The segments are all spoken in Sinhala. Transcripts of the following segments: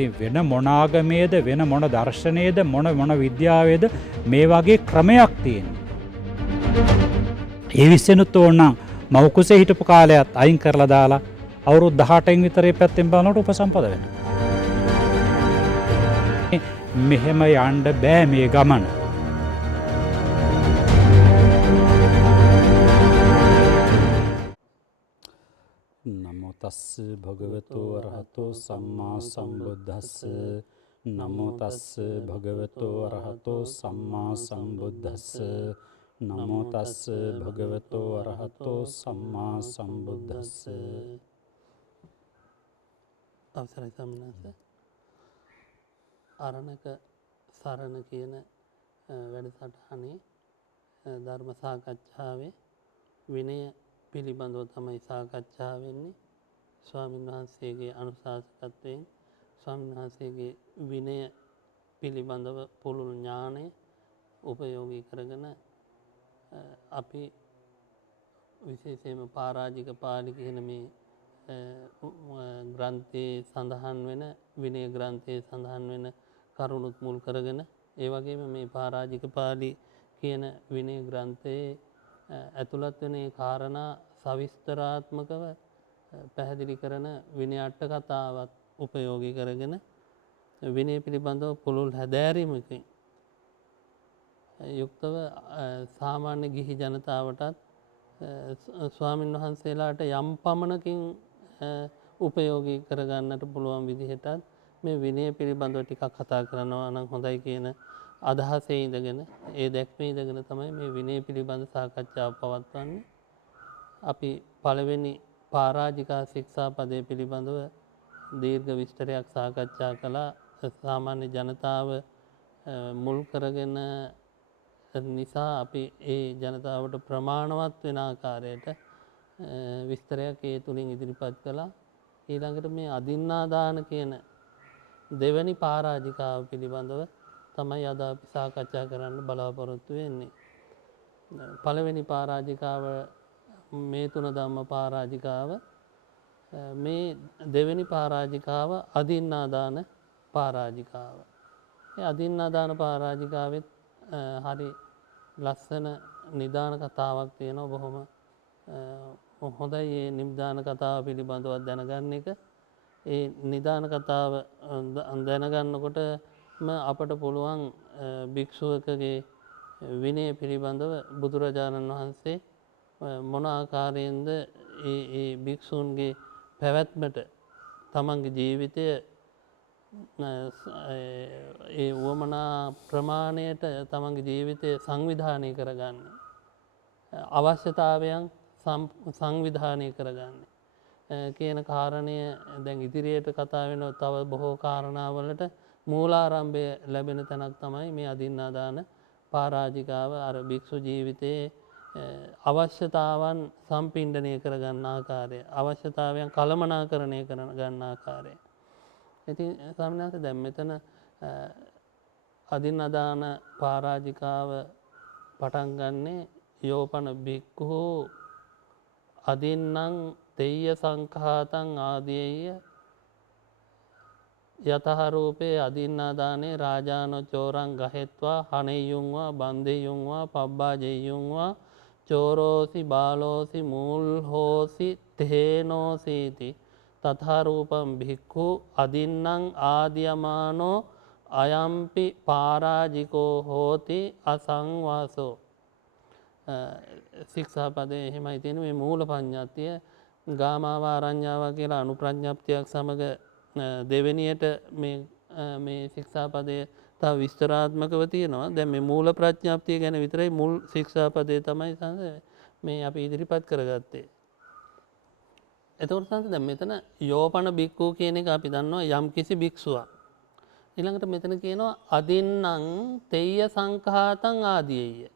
ඉතින් වෙන මොන ආගමේද වෙන මොන දර්ශනයේද මොන විද්‍යාවේද මේ වගේ ක්‍රමයක් තියෙනවා. ඒ විශ්සෙනුත් ඕනනම් මව්කුසේ හිටපු කාලයත් අයින් කරලා දාලා අවුරුදු 18න් විතරේ පැත්තෙන් බලනකොට උපසම්පද වෙනවා. මෙහෙම යන්න බෑ මේ ගමන. නමෝ තස්ස භගවතෝ අරහතෝ සම්මා සම්බුද්දස්ස නමෝ තස්ස භගවතෝ අරහතෝ සම්මා සම්බුද්දස්ස නමෝ තස්ස භගවතෝ අරහතෝ සම්මා සම්බුද්දස්ස. අවසරයි සම්මාස. අරණක සරණ කියන වැඩසටහනේ ධර්ම සාකච්ඡාවේ විනය පිළිබඳව තමයි සාකච්ඡා වෙන්නේ. ස්වාමීන් වහන්සේගේ අනුශාසකත්වයෙන් ස්වාමීන් වහන්සේගේ විනය පිළිබඳව පුළුල් ඥානය උපයෝගී කරගෙන අපි විශේෂයෙන්ම පරාජික පාළි කියන මේ ග්‍රන්ථයේ සඳහන් වෙන විනය ග්‍රන්ථයේ සඳහන් වෙන කරුණුත් මුල් කරගෙන ඒ වගේම මේ පරාජික පාළි කියන විනය ග්‍රන්ථයේ ඇතුළත් වෙන ඒ කාරණා සවිස්තරාත්මකව පැහැදිලි කරන විනය අට කතාවත් උපයෝගී කරගෙන විනය පිළිබඳව පුළුල් හැදෑරීමකින් යුක්තව සාමාන්‍ය ගිහි ජනතාවටත් ස්වාමින් වහන්සේලාට යම් පමණකින් උපයෝගී කරගන්නට පුළුවන් විදිහටත් මේ විනය පිළිබඳව ටිකක් කතා කරනවා නම් හොඳයි කියන අදහසේ ඉඳගෙන ඒ දැක්මේ ඉඳගෙන තමයි මේ විනය පිළිබඳ සාකච්ඡාව පවත්වන්නේ. අපි පළවෙනි පරාජිකා ශික්ෂාපදය පිළිබඳව දීර්ඝ විස්තරයක් සාකච්ඡා කළා. සාමාන්‍ය ජනතාව මුල් කරගෙන නිසා අපි ඒ ජනතාවට ප්‍රමාණවත් වෙන ආකාරයට විස්තරයක් ඒ තුලින් ඉදිරිපත් කළා. ඊළඟට මේ අදින්නාදාන කියන දෙවැනි පරාජිකාව පිළිබඳව තමයි අද අපි සාකච්ඡා කරන්න බලාපොරොත්තු වෙන්නේ. පළවෙනි පරාජිකාව මේ තුන ධම්ම පරාජිකාව. මේ දෙවෙනි පරාජිකාව අදින්නාදාන පරාජිකාව. මේ අදින්නාදාන පරාජිකාවෙත් හරි ලස්සන නිදාන කතාවක් තියෙනවා. බොහොම හොඳයි මේ නිදාන කතාව පිළිබඳව දැනගන්න එක. ඒ නිදාන කතාව දැනගන්නකොටම අපට පුළුවන් භික්ෂුවකගේ විනය පිළිබඳව බුදුරජාණන් වහන්සේ මොන ආකාරයෙන්ද ඒ භික්ෂූන්ගේ පැවැත්මට තමන්ගේ ජීවිතය ඒ වුවමනා ප්‍රමාණයට තමන්ගේ ජීවිතය සංවිධානය කරගන්න. අවශ්‍යතාවයන් සංවිධානය කරගන්න කියන කාරණය දැන් ඉදිරියට කතා වෙනවා. තව බොහෝ කාරණාවලට මූලාරම්භය ලැබෙන තැනක් තමයි මේ අදින්නාදාන පරාජිකාව. අර භික්ෂු ජීවිතයේ අවශ්‍යතාවන් සම්පිණ්ඩනය කරගන්න ආකාරය, අවශ්‍යතාවයන් කළමනාකරණය කරගන්න ආකාරය. ඉතින් ස්වාමීන් වහන්සේ දැන් මෙතන අදින්නාදාන පරාජිකාව පටන් ගන්නේ යෝපන භික්ඛු අදින්නම් තෙය්‍ය සංඛාතං ආදීය යතහරූපේ අදින්නාදානේ රාජානචෝරං ගහෙත්වා හනෙය්‍යුන්වා බන්දෙය්‍යුන්වා පබ්බාජෙය්‍යුන්වා චෝරෝසි බාලෝසි මූල්හෝසි තේනෝසීති තථාරූපම් භික්ඛු අදින්නම් ආදියමානෝ අයම්පි පරාජිකෝ හෝති අසංවාසෝ. ශික්ෂාපදයේ එහෙමයි තියෙන මේ මූල පඤ්ඤාතිය ගාමාව ආරඤ්ඤාව කියලා අනුප්‍රඥප්තියක් සමග දෙවෙනියට මේ ශික්ෂාපදය තව විස්තරාත්මකව තියෙනවා. දැන් මේ මූල ප්‍රඥාප්තිය ගැන විතරයි මුල් ශික්ෂාපදය තමයි මේ අපි ඉදිරිපත් කරගත්තේ. එතකොට සංස දැන් මෙතන යෝපන භික්ඛු කියන එක අපි දන්නවා යම් කිසි භික්ෂුවක්. ඊළඟට මෙතන කියනවා අදින්නම් තෙය්‍ය සංඛාතං ආදීය.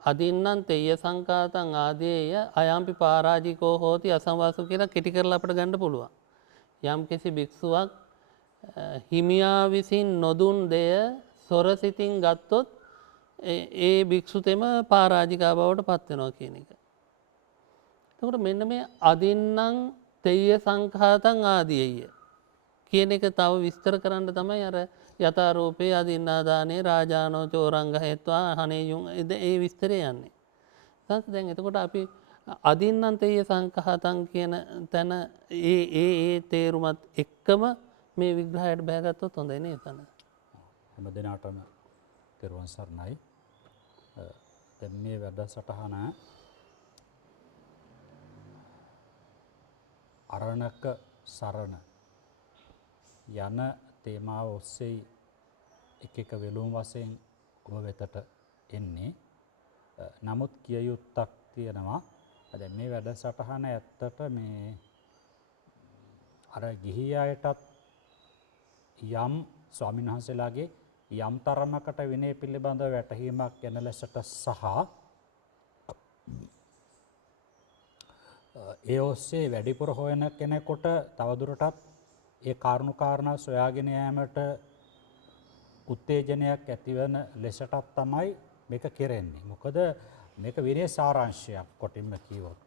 අදින්නම් තෙය්‍ය සංඛාතං ආදීය අයම්පි පරාජිකෝ හෝති අසංවාසෝ කියලා කෙටි කරලා අපිට ගන්න පුළුවන්. යම් කිසි භික්ෂුවක් හිමියා විසින් නොදුන් දෙය සොරසිතින් ගත්තොත් ඒ භික්ෂුතෙම පරාජිකා බවට පත් වෙනවා කියන එක. එතකොට මෙන්න මේ අදින්නම් තෙය්‍ය සංඛාතං ආදීය කියන එක තව විස්තර කරන්න තමයි අර යථාරූපයේ අදින්නාදානයේ රාජානෝ චෝරංග හෙත්වා හනේයුම් ඒ විස්තරය යන්නේ. දැන් එතකොට අපි අදින්නන්තය සංකහතන් කියන තැන ඒ තේරුමත් එක්කම මේ විග්‍රහයට බෑගත්තොත් හොඳයිනේ එතන. හැම දෙනාටම තෙරුවන් සරණයි. දැන් මේ වැඩසටහන අරණක සරණ යන තේමාව ඔස්සේ එක වෙලුම් වශයෙන් ඔබ වෙතට එන්නේ. නමුත් කිය යුත්තක් තියෙනවා. දැන් මේ වැඩසටහන ඇත්තට මේ අර ගිහි අයටත් යම් ස්වාමීන් වහන්සේලාගේ යම් තරමකට විනය පිළිබඳව වැටහීමක් එන ලෙසට සහ ඒ ඔස්සේ වැඩිපුර හොයන කෙනෙකුට තවදුරටත් ඒ කාරණු කාරණා සොයාගෙන යාමට උත්තේජනයක් ඇතිවන ලෙසටත් තමයි මේක කෙරෙන්නේ. මොකද මේක විනය සාරාංශයක් කොටින්ම කිව්වොත්.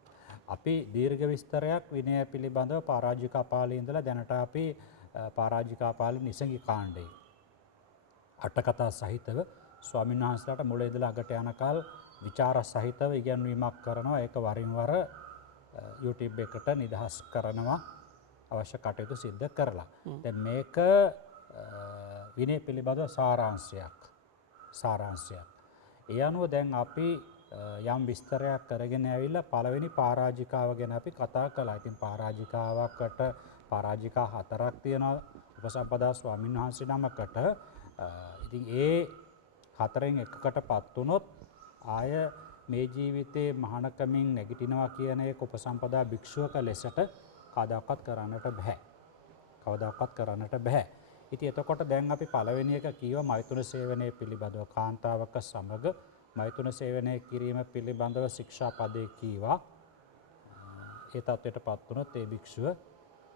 අපි දීර්ඝ විස්තරයක් විනය පිළිබඳව පරාජිකාපාලේ ඉඳලා දැනට අපි පරාජිකාපාලේ නිසංගි කාණ්ඩේ අටකතා සහිතව ස්වාමීන් වහන්සේලාට මුල ඉඳලා අගට යනකල් විචාර සහිතව ඉගැන්වීමක් කරනවා. ඒක වරින් වර YouTube එකට නිදහස් කරනවා අවශ්‍ය කටයුතු සිද්ධ කරලා. දැන් මේක විනය පිළිබඳව සාරාංශයක්. ඒ අනුව දැන් අපි යම් විස්තරයක් කරගෙන ඇවිල්ලා පළවෙනි පරාජිකාව ගැන අපි කතා කළා. ඉතින් පරාජිකාවකට පරාජිකා 4ක් තියෙනවා උපසම්පදා ස්වාමීන් වහන්සේ නමකට. ඉතින් ඒ 4න් එකකටපත් වුණොත් ආය මේ ජීවිතේ මහානකමින් නැගිටිනවා කියන එක උපසම්පදා භික්ෂුවක ලෙසට කවදාකවත් කරන්නට බෑ. ඉතින් එතකොට දැන් අපි පළවෙනි එක කියව මෛතුන සේවනය පිළිබඳව කාන්තාවක සමග මෛතුන සේවනය කිරීම පිළිබඳව ශික්ෂාපදේ කීවා. ඒ තත්ත්වයටපත් වුණොත් ඒ භික්ෂුව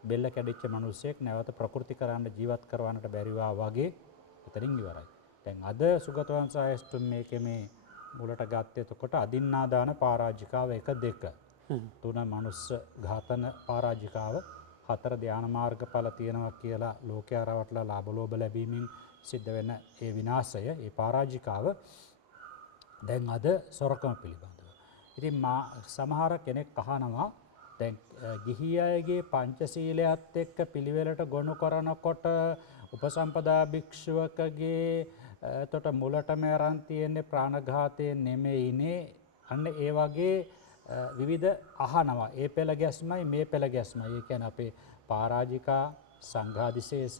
බෙල්ල කැඩිච්ච මිනිසෙක් නැවත ප්‍රකෘති කරන්න ජීවත් කරවන්නට බැරිවා වගේ එතනින් ඉවරයි. දැන් අද සුගතවංශ ආයස්තුන් මේකේ මේ මුලට ගත්තේ එතකොට අදින්නාදාන පරාජිකාව 1 2 3 මනුස්ස ඝාතන පරාජිකාව 4 ධානා මාර්ගඵල තියෙනවා කියලා ලෝකයා රවටලා ලාභ ලෝභ ලැබීමෙන් සිද්ධ වෙන ඒ විනාශය ඒ පරාජිකාව දැන් අද සොරකම පිළිබඳව. ඉතින් සමහර කෙනෙක් අහනවා දැන් ගිහි අයගේ පංචශීලයත් එක්ක පිළිවෙලට ගොනු කරනකොට උපසම්පදා භික්ෂුවකගේ එතකොට මුලටම අරන් තියෙන්නේ ප්‍රාණඝාතය නෙමෙයිනේ. අන්න ඒ වගේ විවිධ අහනවා. ඒ පෙළ ගැස්මයි මේ පෙළ ගැස්මයි. ඒ කියන්නේ අපේ පරාජිකා සංඝාදිශේෂ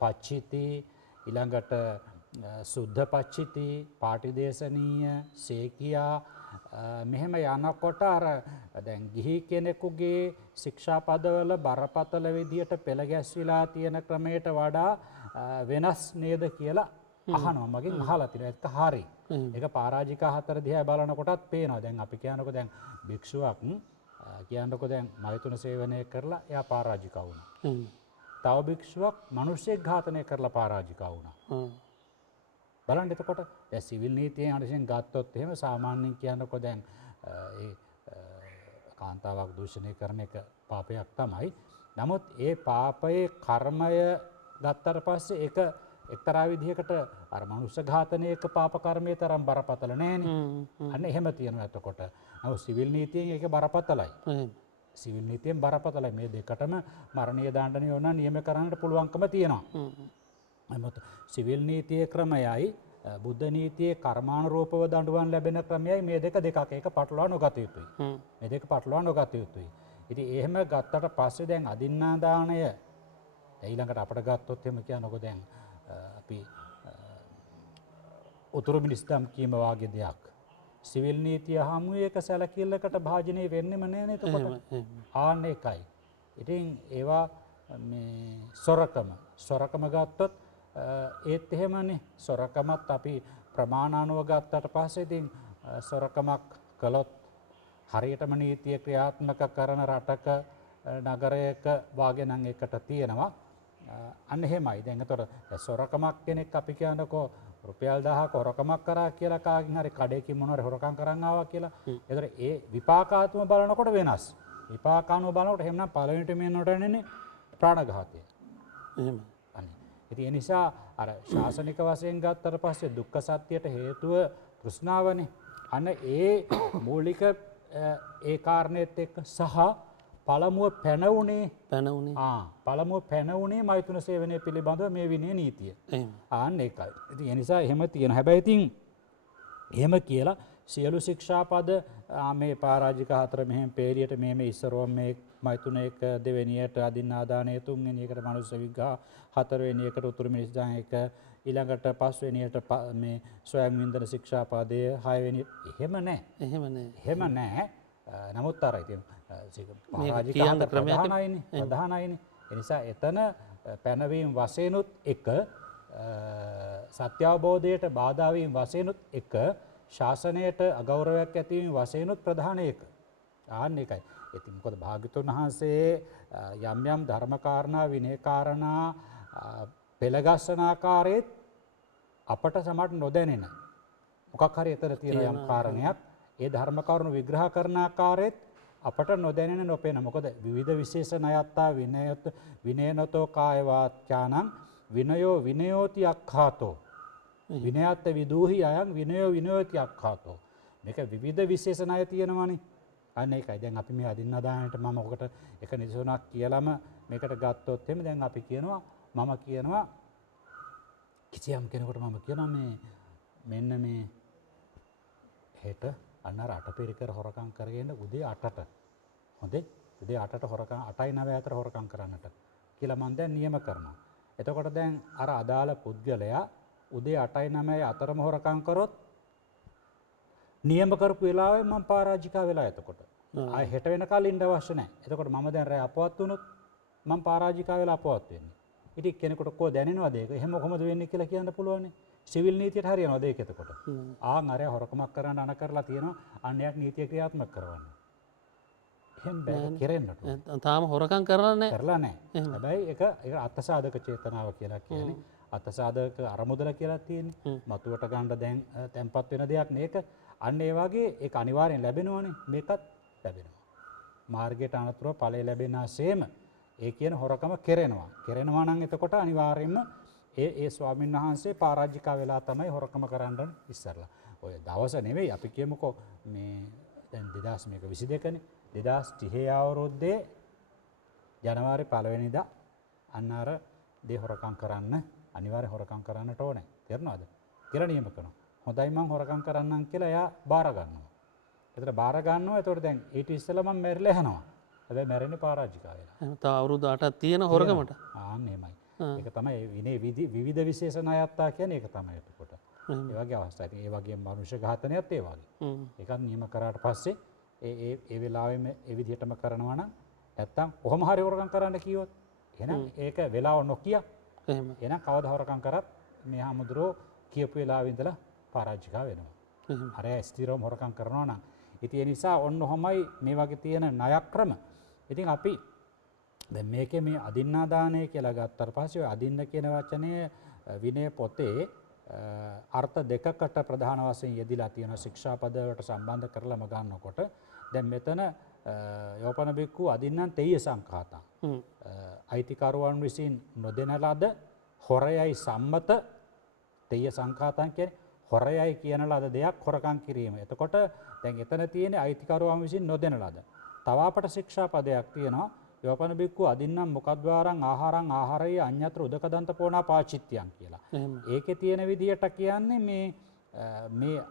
පච්චිති ඊළඟට සුද්ධ පච්චිති පාටිදේශනීය සේකියා මෙහෙම යනකොට අර දැන් ගිහි කෙනෙකුගේ ශික්ෂාපදවල බරපතල විදියට පෙළ ගැස්විලා තියෙන ක්‍රමයට වඩා වෙනස් නේද කියලා අහනවා. මගෙන් අහලා තියෙනවා. ඒක හරි. ඒක පරාජිකා 4 දිහා බලනකොටත් පේනවා. දැන් අපි කියනකො දැන් භික්ෂුවක් කියනකො දැන් මෛතුන සේවනය කරලා එයා පරාජිකා වුණා. තව භික්ෂුවක් මිනිස්සෙක් ඝාතනය කරලා පරාජිකා වුණා. බලන්න එතකොට දැන් සිවිල් නීතියෙන් අනුසයෙන් ගත්තොත් එහෙම සාමාන්‍යයෙන් කියනකො දැන් ඒ කාන්තාවක් දූෂණය කරන එක පාපයක් තමයි. නමුත් ඒ පාපයේ කර්මය ගත්තට පස්සේ ඒක එක්තරා විදිහකට අර මනුෂ්‍ය ඝාතනයක පාප කර්මයේ තරම් බරපතල නෑනේ. අන්න එහෙම තියෙනවා එතකොට. නමුත් සිවිල් නීතියෙන් ඒක බරපතලයි. සිවිල් නීතියෙන් බරපතලයි. මේ දෙකටම මරණීය දඬුවම ඕන නියම කරන්නට පුළුවන්කම තියෙනවා. නමුත් සිවිල් නීතියේ ක්‍රමයයි බුද්ධ නීතියේ කර්මානුරූපව දඬුවම් ලැබෙන ක්‍රමයයි මේ දෙක දෙකක්. ඒක පටලවා නොගත යුතුයි. මේ දෙක පටලවා නොගත යුතුයි. ඉතින් එහෙම ගත්තට පස්සේ දැන් අදින්නාදානය ඊළඟට අපිට ගත්තොත් එහෙම කියනකො දැන් අපි උතුරු මිනිස්දම් කීම වාගේ දෙයක්. සිවිල් නීතිය හමුවේ එක සැලකිල්ලකට භාජනය වෙන්නෙම නෑ නේද එතකොට. ආන්න එකයි. ඉතින් ඒවා මේ සොරකම ගත්තොත් ඒත් එහෙමනේ. සොරකමත් අපි ප්‍රමාණානුව ගත්තට පස්සේ ඉතින් සොරකමක් කළොත් හරියටම නීතිය ක්‍රියාත්මක කරන රටක නගරයක වාගේ නම් එකට තියෙනවා. අන්න එහෙමයි. දැන් එතකොට සොරකමක් කෙනෙක් අපි කියනකො රුපියල් 1000ක හොරකමක් කරා කියලා කාගෙන් හරි කඩේකින් මොනවාරි හොරකම් කරන් ආවා කියලා. ඒතර ඒ විපාකාත්ම බලනකොට වෙනස්. විපාකානුව බලනකොට එහෙමනම් පළවෙනිට මේ නොටන්නේ ප්‍රාණඝාතය. එහෙමයි. අනේ. ඉතින් ඒ නිසා අර ශාසනික වශයෙන් ගත්තට පස්සේ දුක්ඛ සත්‍යයට හේතුව තෘෂ්ණාවනේ. අන්න ඒ මූලික ඒ කාරණේත් එක්ක සහ පළමුව පැනවුනේ පළමුව පැනවුනේ මෛතුන සේවනය පිළිබඳව මේ විනය නීතිය. ආන්න ඒකයි. ඉතින් ඒ නිසා එහෙම තියෙනවා. හැබැයි ඉතින් එහෙම කියලා සියලු ශික්ෂාපද මේ පරාජික හතර මෙහෙම පේරියට මෙහෙම ඉස්සරෝම් මේ මෛතුන එක දෙවෙනියට අදින්නාදානය තුන්වෙනි එකට මනුස්ස විග්ඝා හතරවෙනි එකට උතුරු මිනිස් දහම් එක ඊළඟට පස්වෙනියට මේ ස්වයං වින්දන ශික්ෂාපදය හයවෙනි එහෙම නැහැ. නමුත් අර ඉතින් පරාජික හතර ප්‍රධානයිනේ. ඒ නිසා එතන පැනවීම වශයෙන්ුත් එක සත්‍ය අවබෝධයට බාධා වීම වශයෙන්ුත් එක ශාසනයට අගෞරවයක් ඇතිවීම වශයෙන්ුත් ප්‍රධාන එක. ආන්න ඒකයි. ඉතින් මොකද භාග්‍යවතුන් වහන්සේ යම් යම් ධර්ම කාරණා විනය කාරණා පෙළගස්සන ආකාරයේත් අපට සමහරට නොදැනෙන මොකක් හරි එතන තියෙන යම් කාරණයක් ඒ ධර්ම කරුණු විග්‍රහ කරන ආකාරයේත් අපට නොදැනෙන නොපෙන. මොකද විවිධ විශේෂ ණයත්තා විනයනතෝ කාය වාක්‍යානං විනයෝ විනයෝති අක්ඛාතෝ විනයත් විදූහි අයං විනයෝ විනයෝති අක්ඛාතෝ. මේක විවිධ විශේෂ ණය තියෙනවානේ. අන්න ඒකයි. දැන් අපි මේ අදින්නාදානයට මම ඔකට එක නිදසුනක් කියලාම මේකට ගත්තොත් එහෙම දැන් අපි කියනවා මම කියනවා කිසියම් කෙනෙකුට මම කියනවා මේ මෙන්න මේ හෙට අන්න අර අටපිරිකර හොරකම් කරගෙන උදේ 8ට හොඳේ උදේ 8ට හොරකම් 8යි 9 අතර හොරකම් කරන්නට කියලා මම දැන් නියම කරනවා. එතකොට දැන් අර අදාළ පුද්ගලයා උදේ 8යි 9යි අතරම හොරකම් කරොත් නියම කරපු වෙලාවේ මම පරාජිකා වෙලා එතකොට. ආයෙ හෙට වෙනකල් ඉන්න අවශ්‍ය නැහැ. එතකොට මම දැන් රැ අපවත් වුණොත් මම පරාජිකා වෙලා අපවත් වෙන්නේ. ඉතින් කෙනෙකුට කො දැනෙනවද ඒක? එහෙම කොහොමද වෙන්නේ කියලා කියන්න පුළුවන්. සිවිල් නීතියට හරියනවද ඒක එතකොට? ආන් අරය හොරකමක් කරන්න අන කරලා තියෙනවා. අන්න යට නීතිය ක්‍රියාත්මක කරවන්න. එහෙම බෑ කෙරෙන්නට. තාම හොරකම් කරලා නැහැ. හැබැයි ඒක අත්සාධක චේතනාව කියලා කියන්නේ. අත්සාධක අරමුදල කියලා තියෙන්නේ. මතුවට ගන්න දැන් තැම්පත් වෙන දෙයක් මේක. අන්න ඒ වගේ ඒක අනිවාර්යෙන් ලැබෙනවනේ. මේකත් ලැබෙනවා. මාර්ගයට අනතුරුව ඵලය ලැබෙනාseම ඒ කියන හොරකම කෙරෙනවා. කෙරෙනවා නම් එතකොට අනිවාර්යෙන්ම ඒ ස්වාමීන් වහන්සේ පරාජිකා වෙලා තමයි හොරකම කරන්න ඉස්සරලා. ඔය දවස නෙවෙයි අපි කියමුකෝ මේ දැන් 2022නේ 2030 අවුරුද්දේ ජනවාරි 1 වෙනිදා අන්න අර දේ හොරකම් කරන්න අනිවාර්ය හොරකම් කරන්නට ඕනේ. තේරෙනවද? කියලා නියම කරනවා. හොඳයි මං හොරකම් කරන්නම් කියලා එයා බාර ගන්නවා. ඒතර බාර ගන්නවා. ඒතකොට දැන් ඊට ඉස්සෙල්ලා මම මැරිලා යනවා. හැබැයි මැරෙන්නේ පරාජිකා වෙලා. තව අවුරුදු 8ක් තියෙන හොරකමට. ආන්න එහෙමයි. ඒක තමයි විනේ විවිධ විශේෂ ණයත්තා කියන්නේ ඒක තමයි එතකොට. ඒ වගේ අවස්ථා. ඉතින් ඒ වගේම මනුෂ්‍ය ඝාතනයත් ඒ වගේ. ඒකත් නියම කරාට පස්සේ ඒ වෙලාවෙම ඒ විදිහටම කරනවා නම් නැත්තම් කොහොම හරි හොරකම් කරන්න කිව්වොත් එහෙනම් ඒක වෙලාව නොකිය. එහෙනම් කවදා හොරකම් කරත් මේ හැමදෙරෝ කියපු වෙලාවෙ ඉඳලා පරාජිකා වෙනවා. අර ස්ථිරවම හොරකම් කරනවා නම්. ඉතින් ඒ නිසා ඔන්න ඔහොමයි මේ වගේ තියෙන ණයක්‍රම. ඉතින් අපි දැන් මේකේ මේ අදින්නාදානය කියලා ගත්තාට පස්සේ ඔය අදින්න කියන වචනය විනය පොතේ අර්ථ දෙකකට ප්‍රධාන වශයෙන් යෙදිලා තියෙන ශික්ෂාපද වලට සම්බන්ධ කරලම ගන්නකොට දැන් මෙතන යෝපන බික්කු අදින්නම් තෙය්‍ය සංඛාතං අයිතිකරුවන් විසින් නොදෙන ලද හොරයයි සම්මත තෙය්‍ය සංඛාතං කියන්නේ හොරයයි කියන ලද දෙයක් හොරකම් කිරීම. එතකොට දැන් එතන තියෙන්නේ අයිතිකරුවන් විසින් නොදෙන ලද. තව අපට ශික්ෂාපදයක් තියෙනවා යෝපන බික්කු අදින්නම් මොකද්වාරං ආහාරං ආහාරය අඤ්ඤතර උදකදන්ත පෝනා පාචිත්‍යං කියලා. ඒකේ තියෙන විදියට කියන්නේ මේ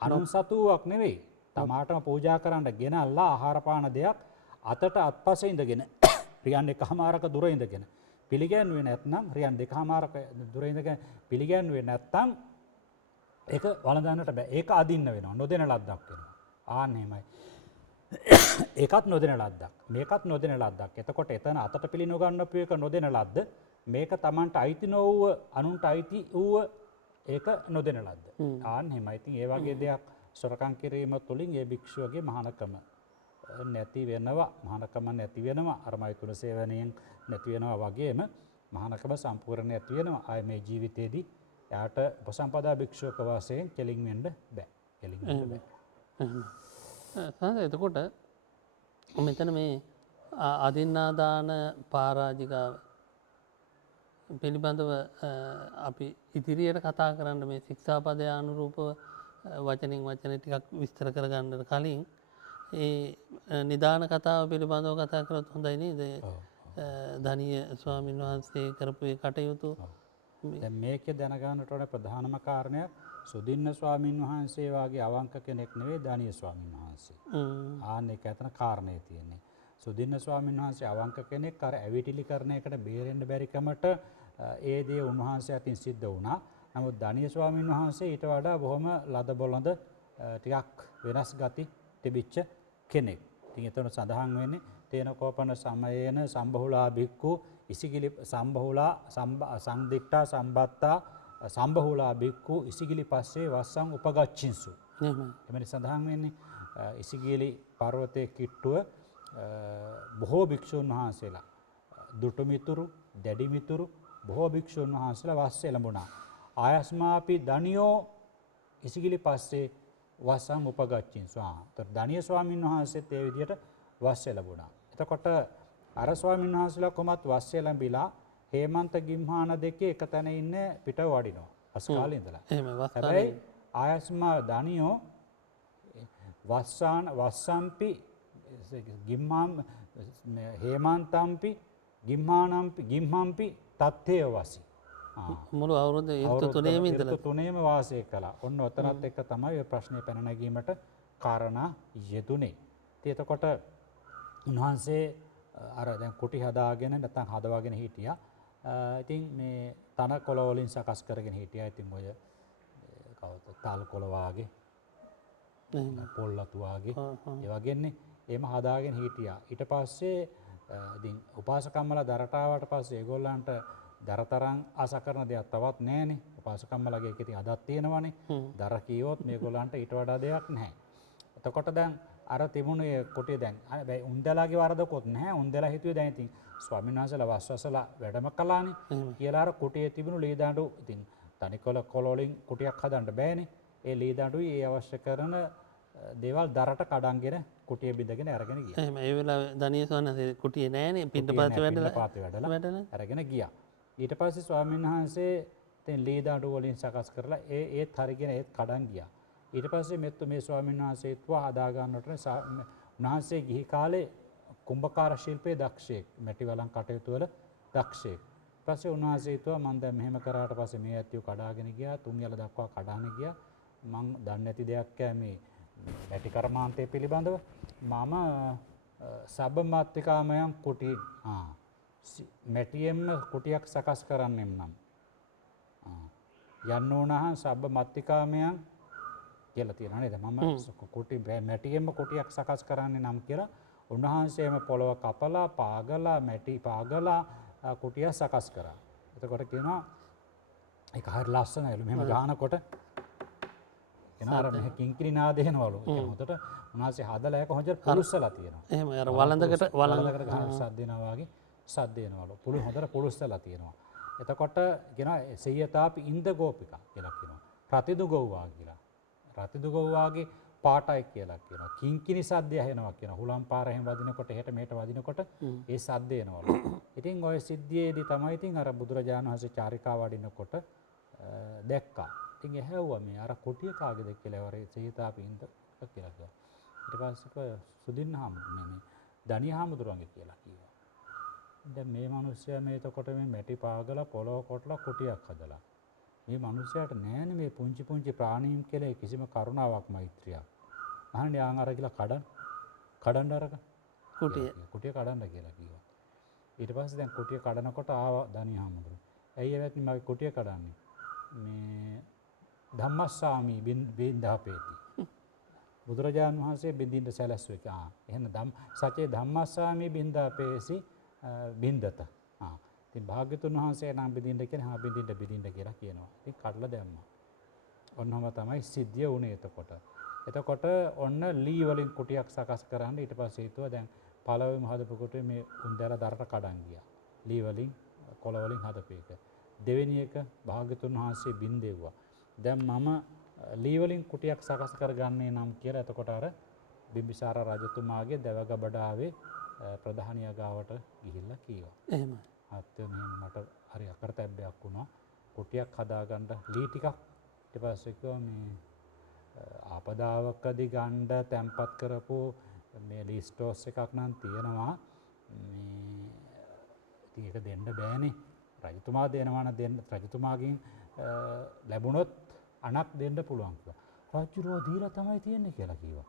අනුන් සතුවක් නෙවෙයි. තමාටම පූජා කරන්න ගෙනල්ලා ආහාර පාන දෙයක් අතට අත්පසේ ඉඳගෙන රියන් එකමාරක දුර ඉඳගෙන පිළිගැන්වුවේ නැත්නම් රියන් දෙකමාරක දුර ඉඳගෙන පිළිගැන්වුවේ නැත්නම් ඒක වළඳන්නට බෑ. ඒක අදින්න වෙනවා. නොදෙන ලද්දක් වෙනවා. ආන්න එහෙමයි. ඒකත් නොදෙන ලද්දක්. මේකත් නොදෙන ලද්දක්. එතකොට එතන අතට පිළි නොගන්නපු එක නොදෙන ලද්ද. මේක Tamanට අයිති නොවුව අනුන්ට අයිති වූ ඒක නොදෙන ලද්ද. ආන්න එහෙමයි. ඉතින් ඒ වගේ දෙයක් සොරකම් කිරීම තුළින් ඒ භික්ෂුවගේ මහානකම නැති වෙනවා. මහානකම නැති වෙනවා. අර මෛතුන සේවනයෙන් නැති වෙනවා වගේම මහානකම සම්පූර්ණ නැති වෙනවා. ආයේ මේ ජීවිතේදී යාට උපසම්පදා භික්ෂුවක වාසයෙන් කෙලින් වෙන්න බෑ. කෙලින් වෙන්න බෑ. එතකොට මෙතන මේ අදින්නාදාන පරාජිකාව පිළිබඳව අපි ඉදිරියට කතා කරන්න මේ ශික්ෂාපදය අනුරූපව වචනින් වචන ටිකක් විස්තර කරගන්නට කලින් ඒ නිදාන කතාව පිළිබඳව කතා කරොත් හොඳයි නේද? ධනීය ස්වාමීන් වහන්සේ කරපු ඒ කටයුතු දැන් මේකේ දැනගන්නට ඕන ප්‍රධානම කාරණය සුදින්න ස්වාමීන් වහන්සේ වාගේ අවංක කෙනෙක් නෙවෙයි ධනීය ස්වාමීන් වහන්සේ. ආන්න ඒක ඇතන කාරණේ තියෙන්නේ. සුදින්න ස්වාමීන් වහන්සේ අවංක කෙනෙක් අර ඇවිටිලි කරන එකට බේරෙන්න බැරි කමට ඒ දේ උන්වහන්සේ අතින් සිද්ධ වුණා. නමුත් ධනීය ස්වාමීන් වහන්සේ ඊට වඩා බොහොම ලද බොළඳ ටිකක් වෙනස් ගති තිබිච්ච කෙනෙක්. ඉතින් එතන සඳහන් වෙන්නේ තේන කෝපන සමයේන සම්බහුලා භික්ඛු ඉසිගිලි සම්බහුලා සංදිට්ඨා සම්බත්තා සම්බහුලා භික්ඛු ඉසිගිලි පස්සේ වස්සං උපගච්ඡින්සු. එමෙන්න සඳහන් වෙන්නේ ඉසිගිලි පර්වතයේ කිට්ටුව බොහෝ භික්ෂුන් වහන්සේලා දුටු මිතුරු දැඩි මිතුරු බොහෝ භික්ෂුන් වහන්සේලා වස් එළඹුණා. ආයස්මාපි ධනියෝ ඉසිගිලි පස්සේ වස්සං උපගච්ඡින්සු. තොර ධනිය ස්වාමීන් වහන්සේත් ඒ විදිහට වස් එළඹුණා. එතකොට අර ස්වාමීන් වහන්සේලා කොහොමත් වස් එළඹිලා හේමන්ත ගිම්හාන දෙකේ එක තැන ඉන්නේ පිටව වඩිනවා. අස් කාලේ ඉඳලා. හැබැයි ආයස්මා ධනියෝ වස්සම්පි ගිම්මාම් හේමන්තම්පි ගිම්හම්පි තත්තේ වසි. මුළු අවුරුදු ඍතු තුනේම ඉඳලා තුනේම වාසය කළා. ඔන්න ඔතනත් එක්ක තමයි ඔය ප්‍රශ්නේ පැන නැගීමට කාරණා යෙදුනේ. ඉතින් එතකොට උන්වහන්සේ අර දැන් කුටි හදාගෙන නැත්නම් හදවාගෙන හිටියා. ඉතින් මේ තන කොළ වලින් සකස් කරගෙන හිටියා. ඉතින් ඔය කවුද තල් කොළ වාගේ පොල්ලතු වාගේ ඒ වගේනේ එහෙම හදාගෙන හිටියා. ඊට පස්සේ ඉතින් උපාසකම්මලා දරට ආවට පස්සේ ඒගොල්ලන්ට දරතරන් ආස කරන දෙයක් තවත් නැහැනේ. උපාසකම්මලාගේ එක ඉතින් අදක් තියෙනවානේ. දර කීවොත් මේගොල්ලන්ට ඊට වඩා දෙයක් නැහැ. එතකොට දැන් අර තිබුණේ කොටිය දැන් හැබැයි උන්දලාගේ වරදකොත් නැහැ. උන්දලා හිතුවේ දැන් ඉතින් ස්වාමීන් වහන්සේලා වස්වසලා වැඩම කළානේ කියලා අර කොටියේ තිබුණු ලී දඬු ඉතින් තනිකොළ කොළ වලින් කුටියක් හදන්න බෑනේ. ඒ ලී දඬුයි ඒ අවශ්‍ය කරන දේවල් දරට කඩන්ගෙන කුටිය බිඳගෙන අරගෙන ගියා. එහෙම ඒ වෙලාවේ ධනිය ස්වාමීන් කුටියේ නෑනේ පිටපත වැඩලා අරගෙන ගියා. ඊට පස්සේ ස්වාමීන් වහන්සේ දැන් ලී දඬු වලින් සකස් කරලා ඒත් හරිගෙන ඒත් කඩන් ගියා. ඊට පස්සේ මේ ස්වාමීන් වහන්සේත්ව හදා ගන්නට උන්වහන්සේ ගිහි කාලේ කුම්භකාර ශිල්පයේ දක්ෂයෙක්, මැටි වලන් කටයුතු වල දක්ෂයෙක්. ඊට පස්සේ උන්වහන්සේත්ව මම දැන් මෙහෙම කරාට පස්සේ මේ ඇත්තිව කඩාගෙන ගියා, තුන් යල දක්වා කඩාගෙන ගියා. මං දන්නේ නැති දෙයක් මේ මැටි කර්මාන්තය පිළිබඳව මම සබ්බමාත්‍රිකාමයන් කුටි මැටියෙන්ම කුටියක් සකස් කරන්නෙම් නම් යන්න ඕනහන් සබ්බමාත්‍රිකාමයන් කියලා තියෙනවා නේද? මම කුටි මැටියෙන්ම කුටියක් සකස් කරන්නේ නම් කියලා උන්වහන්සේම පොළව කපලා පාගලා මැටි පාගලා කුටියක් සකස් කරා. එතකොට කියනවා ඒක හරිය ලස්සනයිලු. මෙහෙම ගහනකොට එනවා මෙහෙ කිංකිණි නාදේනවලු. ඒක හොඳට උන්වහන්සේ හදලා ඒක හොඳට පුරුස්සලා තියෙනවා. එහෙම අර වළඳකට ගහන සද්ද දෙනවා වගේ සද්ද දෙනවලු. පුළු හොඳට පුරුස්සලා තියෙනවා. එතකොට කියනවා සෙය්‍යතාපි ඉන්ද ගෝපිකා කියලා කියනවා. ප්‍රතිදුගෝවා කියලා. රතිදුගෝවාගේ පාටයි කියලා කියනවා. කිංකිණි සද්දය ඇහෙනවා කියනවා. හුලම් පාර එහෙම වදිනකොට එහෙට මෙහෙට වදිනකොට ඒ සද්ද එනවලු. ඉතින් ওই සිද්ධියේදී තමයි ඉතින් අර බුදුරජාණන් වහන්සේ චාරිකා වඩිනකොට දැක්කා. ඉතින් ඇහැව්වා මේ අර කුටිය කාගේද කියලා වරේ සීතාපි ඉඳ කියලා කිව්වා. ඊට පස්සේ සුදින්න හාමුදුරුවෝ මේ ධනිය හාමුදුරුවන්ගේ කියලා කිව්වා. දැන් මේ මිනිස්සයා මේ එතකොට මේ මැටි පාගලා පොළොව කොටලා කුටියක් හදලා. මේ මිනිස්සයාට නෑනේ මේ පුංචි පුංචි ප්‍රාණීන් කියලා කිසිම කරුණාවක් මෛත්‍රියක්. අහන්නේ ආන් අර කියලා කඩන්න අරක කුටිය කඩන්න කියලා කිව්වා. ඊට පස්සේ දැන් කුටිය කඩනකොට ආවා ධනිය හාමුදුරුවෝ. ඇයි එවැත් මගේ කුටිය කඩන්නේ? මේ ධම්මස්සාමි බින්දාපේති. බුදුරජාණන් වහන්සේ බින්දින්න සැලැස්සුවේ. එහෙනම් සචේ ධම්මස්සාමි බින්දාපේසි බින්දත. ඉතින් භාග්‍යතුන් වහන්සේ නම් බින්දින්න කියන්නේ බින්දින්න කියලා කියනවා. ඉතින් කඩලා දැම්මා. ඔන්නම තමයි සිද්ධිය උනේ එතකොට. එතකොට ඔන්න ලී වලින් කුටියක් සකස් කරන්න ඊට පස්සේ හිතුවා දැන් පළවෙනිම හදපු කුටිය මේ උන්දැලා දරට කඩන් ගියා. ලී වලින් කොළ වලින් හදපු එක. දෙවෙනි එක භාග්‍යතුන් වහන්සේ බින්දෙව්වා. දැන් මම ලී වලින් කුටියක් සකස් කරගන්නේ නම් කියලා එතකොට අර බිම්බිසාර රජතුමාගේ දැවගබඩාවේ ප්‍රධානියා ගාවට ගිහිල්ලා කීවා. එහෙමයි. මහත්තයෝ මෙහෙම මට හරි අකරතැබ්බයක් වුණා. කුටියක් හදාගන්න ලී ටිකක්. ඊට පස්සේ කිව්වා මේ ආපදාවකදී ගන්න තැම්පත් කරපු මේ ලී ස්ටෝස් එකක් නම් තියෙනවා. මේ ඉතින් ඒක දෙන්න බෑනේ. රජතුමා දෙනවා නම් දෙන්න රජතුමාගෙන් ලැබුණොත් අණක් දෙන්න පුළුවන් කිව්වා. රජුරෝ දීලා තමයි තියෙන්නේ කියලා කිව්වා.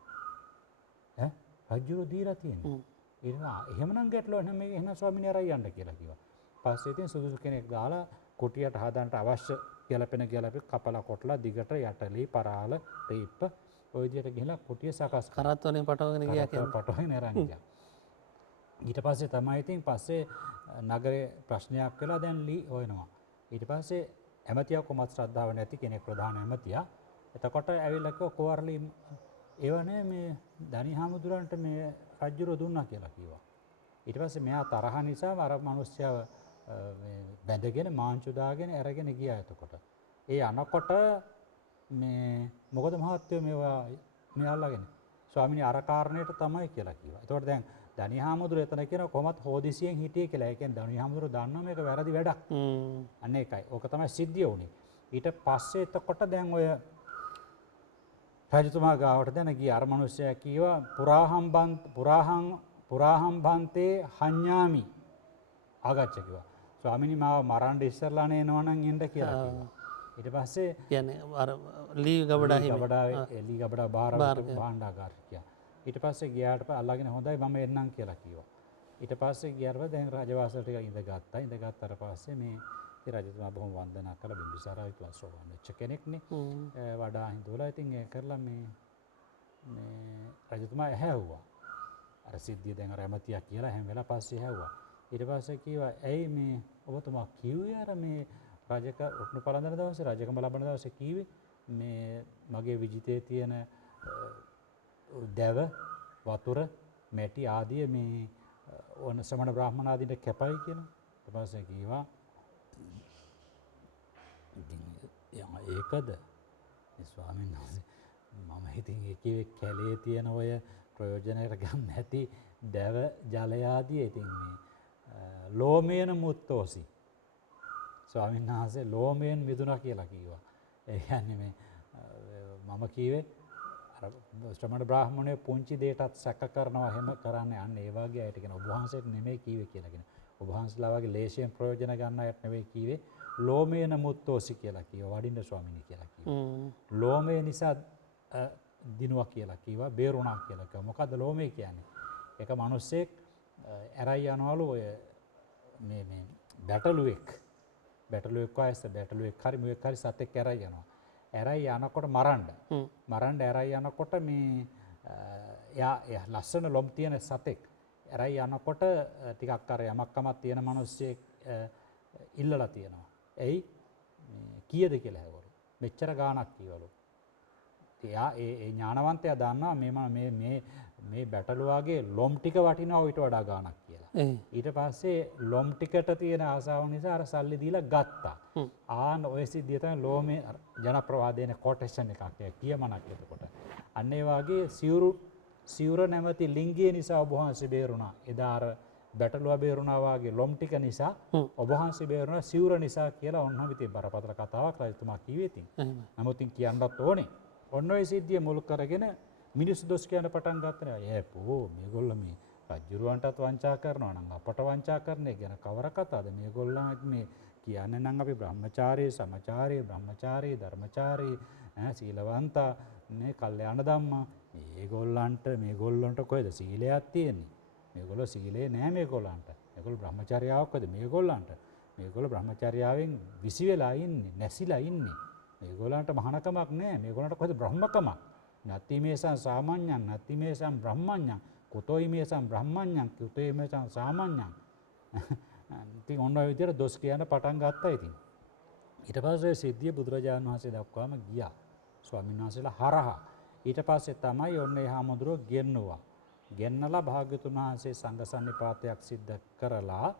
රජුරෝ දීලා තියෙන්නේ. එහෙමනම් ගැටලුවක් නැහැ. මේ එහෙනම් ස්වාමීන් වහන්සේ යන්න කියලා කිව්වා. පස්සේ ඉතින් සුදුසු කෙනෙක් දාලා කුටියට හදන්න අවශ්‍ය ගැලපෙන කපලා කොටලා දිගට යටලී පරාල ටීප් ඔය විදිහට ගිහලා කුටිය සකස් කරා. කරත් වලින් පටවගෙන ගියා කියන්නේ. පටවගෙන අරන් ගියා. ඊට පස්සේ තමයි ඉතින් පස්සේ නගරේ ප්‍රශ්නයක් වෙලා දැන් ලී හොයනවා. ඊට පස්සේ ඇමතියා කොමත් ශ්‍රද්ධාව නැති කෙනෙක් ප්‍රධාන ඇමතියා. එතකොට ඇවිල්ලා කිව්වා කොවර්ලි ඒවනේ මේ දනි හාමුදුරන්ට මේ රජුරෝ දුන්නා කියලා කිව්වා. ඊට පස්සේ මෙයා තරහ නිසා අර මිනිස්සයා බැඳගෙන මාංචු දාගෙන අරගෙන ගියා. එතකොට ඒ අනකොට මේ මොකද මහත්තයෝ මේවා අල්ලගෙන ස්වාමීනි අර කාරණේට තමයි කියලා කිව්වා. එතකොට දැන් දනි හාමුදුරුවෝ එතන කියන කොහොමත් හොදිසියෙන් හිටියේ කියලා. ඒ කියන්නේ දනි හාමුදුරුවෝ දන්නවා මේක වැරදි වැඩක්. අන්න ඒකයි. ඕක තමයි සිද්ධිය උනේ. ඊට පස්සේ එතකොට දැන් ඔය රජතුමා ගාවට දැන ගිය අර මිනිස්සයා කිව්වා පුරාහම් බන්තේ හඤ්ඤාමි ආගච්ඡ කිව්වා. ස්වාමීනි මාව මරන්න ඉස්සරලා නේනවා නම් එන්න කියලා කිව්වා. ඊට පස්සේ කියන්නේ අර ලී ගබඩාවේ ලී ගබඩාව භාණ්ඩාගාරිකයා. ඊට පස්සේ ගියාට පස්සේ අල්ලගෙන හොඳයි මම එන්නම් කියලා කිව්වා. ඊට පස්සේ ගියාට පස්සේ දැන් රජවාසල ටික ඉඳගත්තා. ඉඳගත්තට පස්සේ මේ රජතුමා බොහොම වන්දනා කළා. බිම්බිසාර රජතුමා සෝවන් වෙච්ච කෙනෙක්නේ. වඩා හිඳුලා ඉතින් ඒ කරලා මේ රජතුමා ඇහැව්වා. අර සිද්ධිය දැන් අර ඇමතියා කියලා හැම වෙලාව පස්සේ ඇහැව්වා. ඊට පස්සේ කිව්වා ඇයි මේ ඔබතුමා කිව්වේ අර මේ රජක උට්නු පළඳන දවසේ රජකම ලබන දවසේ කිව්වේ මේ මගේ විජිතේ තියෙන දැව වතුර මැටි ආදිය මේ ඕන සමන බ්‍රාහ්මණ ආදීන්ට කැපයි කියලා. ඊට පස්සේ කිව්වා ඉතින් ඒකද මේ ස්වාමීන් වහන්සේ මම ඉතින් ඒකේ කැලේ තියෙන ඔය ප්‍රයෝජනයට ගන්න නැති දැව ජලය ආදී ඉතින් මේ ලෝමේන මුත්තෝසි ස්වාමීන් වහන්සේ ලෝමයෙන් මිදුණා කියලා කිව්වා. ඒ කියන්නේ මේ මම කිව්වේ අර ශ්‍රමණ බ්‍රාහ්මණය පුංචි දෙයටත් සැක කරනවා හැම කරන්නේ අන්න ඒ වගේ අයට කියන ඔබ වහන්සේට නෙමෙයි කිව්වේ කියලා කියන. ඔබ වහන්සේලා වගේ ලේසියෙන් ප්‍රයෝජන ගන්න අයට නෙවෙයි කිව්වේ ලෝමේන මුත්තෝසි කියලා කිව්වා. වඩින්න ස්වාමීනි කියලා කිව්වා. ලෝමේ නිසා දිනුවා කියලා කිව්වා. බේරුණා කියලා කිව්වා. මොකද්ද ලෝමේ කියන්නේ? ඒක මිනිස්සෙක් ඇරයි යනවලු ඔය මේ බැටළුවෙක් වයස බැටළුවෙක් හරි මුවෙක් හරි සතෙක් ඇරයි යනවා. ඇරයි යනකොට මරන්න ඇරයි යනකොට මේ එයා ලස්සන ලොම් තියෙන සතෙක් ඇරයි යනකොට ටිකක් අර යමක්කමක් තියෙන මිනිස්සෙක් ඉල්ලලා තියෙනවා. එයි කීයද කියලා ඇහුවලු. මෙච්චර ගාණක් කීවලු. එයා ඒ ඥානවන්තයා දන්නවා මේ බැටළුවාගේ ලොම් ටික වටිනවා ඊට වඩා ගාණක් කියලා. ඊට පස්සේ ලොම් ටිකට තියෙන ආසාව නිසා අර සල්ලි දීලා ගත්තා. ආන ඔය සිද්ධිය තමයි ලෝමේ ජනප්‍රවාදයේ කොටේෂන් එකක් කියමනක් එතකොට. අන්න ඒ වාගේ සිවුර නැමැති ලිංගය නිසා ඔබ වහන්සේ බේරුණා. එදා අර බැටළුවා බේරුණා වාගේ ලොම් ටික නිසා ඔබ වහන්සේ බේරුණා සිවුර නිසා කියලා ඔන්නම ඉතින් බරපතල කතාවක් රජතුමා කිව්වේ ඉතින්. නමුත් ඉතින් කියන්නත් ඕනේ. ඔන්න ඔය සිද්ධිය මුල් කරගෙන මිනිස්සු දොස් කියන පටන් ගත්තා. මේගොල්ලෝ මේ රජුරවන්ටත් වංචා කරනවා නම් අපට වංචා කරන්නේ ගැන කවර කතාවද මේගොල්ලන් මේ කියන්නේ නම් අපි බ්‍රහ්මචාරී සමචාරී බ්‍රහ්මචාරී ධර්මචාරී සීලවන්තා මේ කල්යාණ ධම්මා මේගොල්ලන්ට කොහෙද සීලයක් තියෙන්නේ මේගොල්ලෝ සීලේ නෑ මේගොල්ලන්ට මේගොල්ලෝ බ්‍රහ්මචාරියාවක්ද මේගොල්ලෝ බ්‍රහ්මචාරියාවෙන් විසි වෙලා ඉන්නේ නැසිලා ඉන්නේ මේගොල්ලන්ට මහානකමක් නෑ මේගොල්ලන්ට කොහෙද බ්‍රහ්මකමක් නත්ති මේසං සාමාන්‍යං නත්ති මේසං බ්‍රහ්මඤ්ඤං කුතෝයි මේසං බ්‍රහ්මඤ්ඤං කුතෝයි මේසං සාමාන්‍යං ඉතින් ඔන්න ඔය විදිහට දොස් කියන්න පටන් ගත්තා ඉතින් ඊට පස්සේ සිද්ධිය බුදුරජාණන් වහන්සේ දක්වාම ගියා ස්වාමීන් වහන්සේලා හරහා ඊට පස්සේ තමයි ඔන්න ඒ හාමුදුරුවෝ ගෙන්නුවා ගෙන්නලා භාග්‍යතුන් වහන්සේ සංඝ සන්නිපාතයක් සිද්ධ කරලා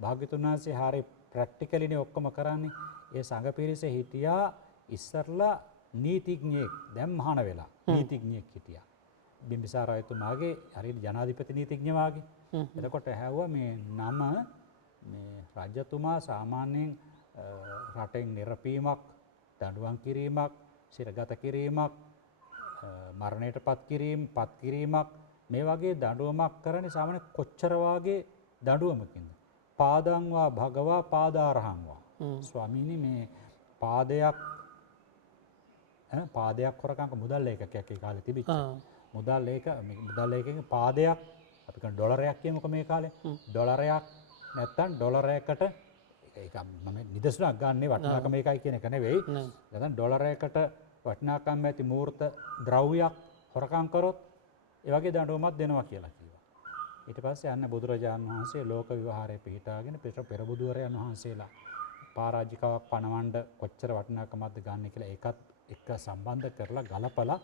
භාග්‍යතුන් වහන්සේ හරිය ප්‍රැක්ටිකලිනේ ඔක්කොම කරන්නේ ඒ සංඝ පිරිස හිටියා ඉස්සරලා නීතිඥයෙක් දැන් මහාන වෙලා නීතිඥයෙක් හිටියා බිම්බිසාර රජතුමාගේ හරියට ජනාධිපති නීතිඥ වාගේ එතකොට ඇහැව්වා මේ නම මේ රජතුමා සාමාන්‍යයෙන් රටෙන් නිරපීමක්, දඬුවම් කිරීමක්, සිරගත කිරීමක්, මරණයට පත් කිරීමක් මේ වගේ දඬුවමක් කරන්නේ සාමාන්‍ය කොච්චර වාගේ දඬුවමකින්ද? පාදංවා භගවා පාදාරහංවා. ස්වාමීනි මේ පාදයක් හොරකම් මුදල් ඒකකයක් ඒ කාලේ තිබිච්ච. මුදල් ඒකකයේ පාදයක් අපි කියන ඩොලරයක් කියමුකෝ මේ කාලේ. ඩොලරයක් නැත්තම් ඩොලරයකට ඒක මම නිදසුනක් ගන්න වටිනාකම ඒකයි කියන එක නෙවෙයි. නැත්නම් ඩොලරයකට වටිනාකම් ඇති මූර්ත ද්‍රව්‍යයක් හොරකම් කරොත් ඒ වගේ දඬුවමක් දෙනවා කියලා කිව්වා. ඊට පස්සේ අන්න බුදුරජාණන් වහන්සේ ලෝක විවහාරයේ පිහිටාගෙන පෙර බුදුවරයන් වහන්සේලා පරාජිකාවක් පණවන්න කොච්චර වටිනාකමක්ද ගන්න කියලා ඒකත් එක්ක සම්බන්ධ කරලා ගලපලා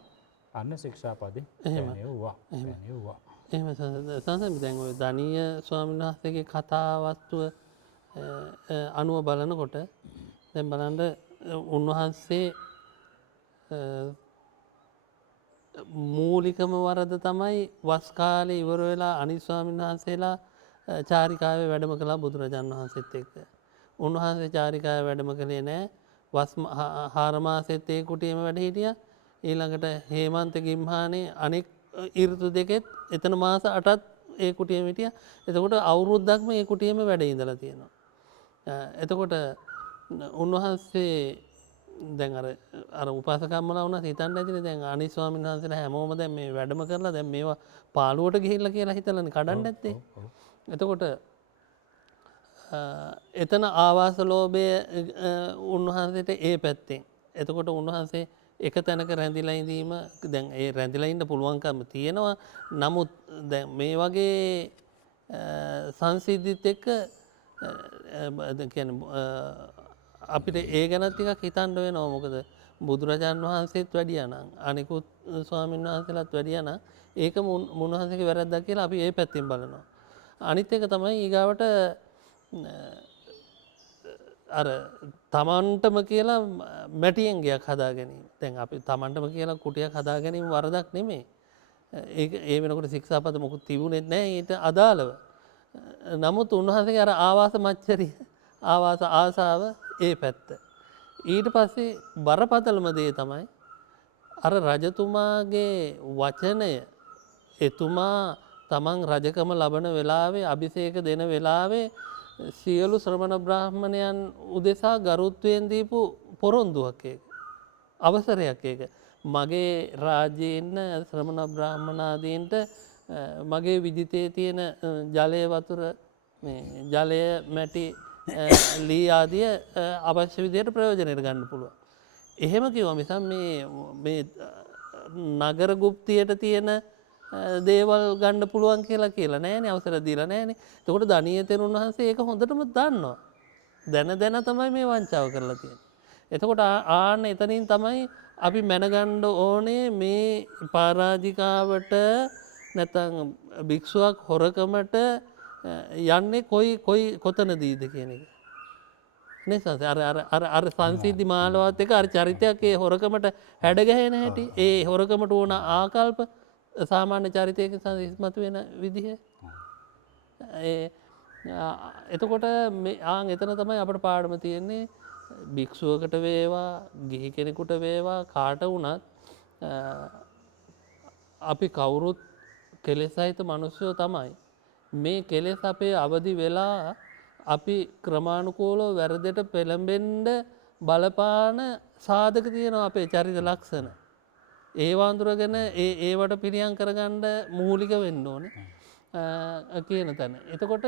අන්න ශික්ෂාපදේ පැනෙව්වා. එහෙම සංසමි දැන් ඔය දනීය ස්වාමීන් වහන්සේගේ කතාවස්තුව අනුව බලනකොට දැන් බලන්න උන්වහන්සේ මූලිකම වරද තමයි වස් කාලේ ඉවර වෙලා අනිත් ස්වාමීන් වහන්සේලා චාරිකාවේ වැඩම කළා බුදුරජාණන් වහන්සේත් එක්ක. උන්වහන්සේ චාරිකාවේ වැඩම කළේ නැහැ. වස් 4 මාසෙත් ඒ කුටියේම වැඩ හිටියා. ඊළඟට හේමන්ත ගිම්හානේ අනෙක් ඍතු දෙකෙත් එතන මාස 8ත් ඒ කුටියේම හිටියා. එතකොට අවුරුද්දක්ම ඒ කුටියේම වැඩ ඉඳලා තියෙනවා. එතකොට උන්වහන්සේ දැන් අර උපාසකම්මලා වුණා හිතන්න ඇතිනේ දැන් අනිත් ස්වාමීන් වහන්සේලා හැමෝම දැන් මේ වැඩම කරලා දැන් මේවා පාළුවට ගිහිල්ලා කියලා හිතලානේ කඩන්න නැත්තේ. එතකොට එතන ආවාස ලෝභය උන්වහන්සේට ඒ පැත්තෙන්. එතකොට උන්වහන්සේ එක තැනක රැඳිලා ඉඳීම දැන් ඒ රැඳිලා ඉන්න පුළුවන්කම තියෙනවා. නමුත් දැන් මේ වගේ සංසිද්ධිත් එක්ක අපිට ඒ ගැන ටිකක් හිතන්න වෙනවා. මොකද බුදුරජාණන් වහන්සේත් වැඩියා නම් අනිකුත් ස්වාමීන් වහන්සේලාත් වැඩියා නම් ඒකම උන්වහන්සේගේ වැරද්දක් කියලා අපි ඒ පැත්තෙන් බලනවා. අනිත් එක තමයි ඊගාවට අර තමන්ටම කියලා මැටියෙන් ගයක් හදා ගැනීම. දැන් අපි තමන්ටම කියලා කුටියක් හදා ගැනීම වරදක් නෙමෙයි. ඒක ඒ වෙනකොට ශික්ෂාපද මොකුත් තිබුණෙත් නැහැ ඊට අදාළව. නමුත් උන්වහන්සේගේ අර ආවාස මච්චරිය ආවාස ආසාව ඒ පැත්ත. ඊට පස්සේ බරපතලම දේ තමයි අර රජතුමාගේ වචනය එතුමා තමන් රජකම ලබන වෙලාවේ අභිෂේක දෙන වෙලාවේ සියලු ශ්‍රමණ බ්‍රාහ්මණයන් උදෙසා ගරුත්වයෙන් දීපු පොරොන්දුවක් ඒක. අවසරයක් ඒක. මගේ රාජ්‍යයේ ඉන්න ශ්‍රමණ බ්‍රාහ්මනාදීන්ට මගේ විජිතේ තියෙන ජලය වතුර ජලය මැටි ලී ආදිය අවශ්‍ය විදියට ප්‍රයෝජනයට ගන්න පුළුවන්. එහෙම කිව්වා මිසක් මේ නගර ගුප්තියට තියෙන දේවල් ගන්න පුළුවන් කියලා නෑනේ අවසර දීලා නෑනේ. එතකොට දනීය තෙරුන් වහන්සේ ඒක හොඳටම දන්නවා. දැන තමයි මේ වංචාව කරලා තියෙන්නේ. එතකොට ආන්න එතනින් තමයි අපි මැනගන්න ඕනේ මේ පරාජිකාවට නැත්නම් භික්ෂුවක් හොරකමට යන්නේ කොතනදීද කියන එක. නේද? අර සංසිද්ධි මාලාවත් එක අර චරිතයක් ඒ හොරකමට හැඩගැහෙන හැටි ඒ හොරකමට ඕන ආකල්ප සාමාන්‍ය චරිතයක ඉස්මතු වෙන විදිහ. එතකොට එතන තමයි අපට පාඩම තියෙන්නේ. භික්ෂුවකට වේවා ගිහි කෙනෙකුට වේවා කාට වුණත් අපි කවුරුත් කෙලෙස් සහිත මිනිස්සුયો තමයි. මේ කෙලෙස් අපේ අවදි වෙලා අපි ක්‍රමානුකූලව වැරදෙට පෙළඹෙන්න බලපාන සාධක තියෙනවා අපේ චරිත ලක්ෂණ. ඒවා අඳුරගෙන ඒවට පිළියම් කරගන්න මූලික වෙන්න ඕනේ කියන තැන. එතකොට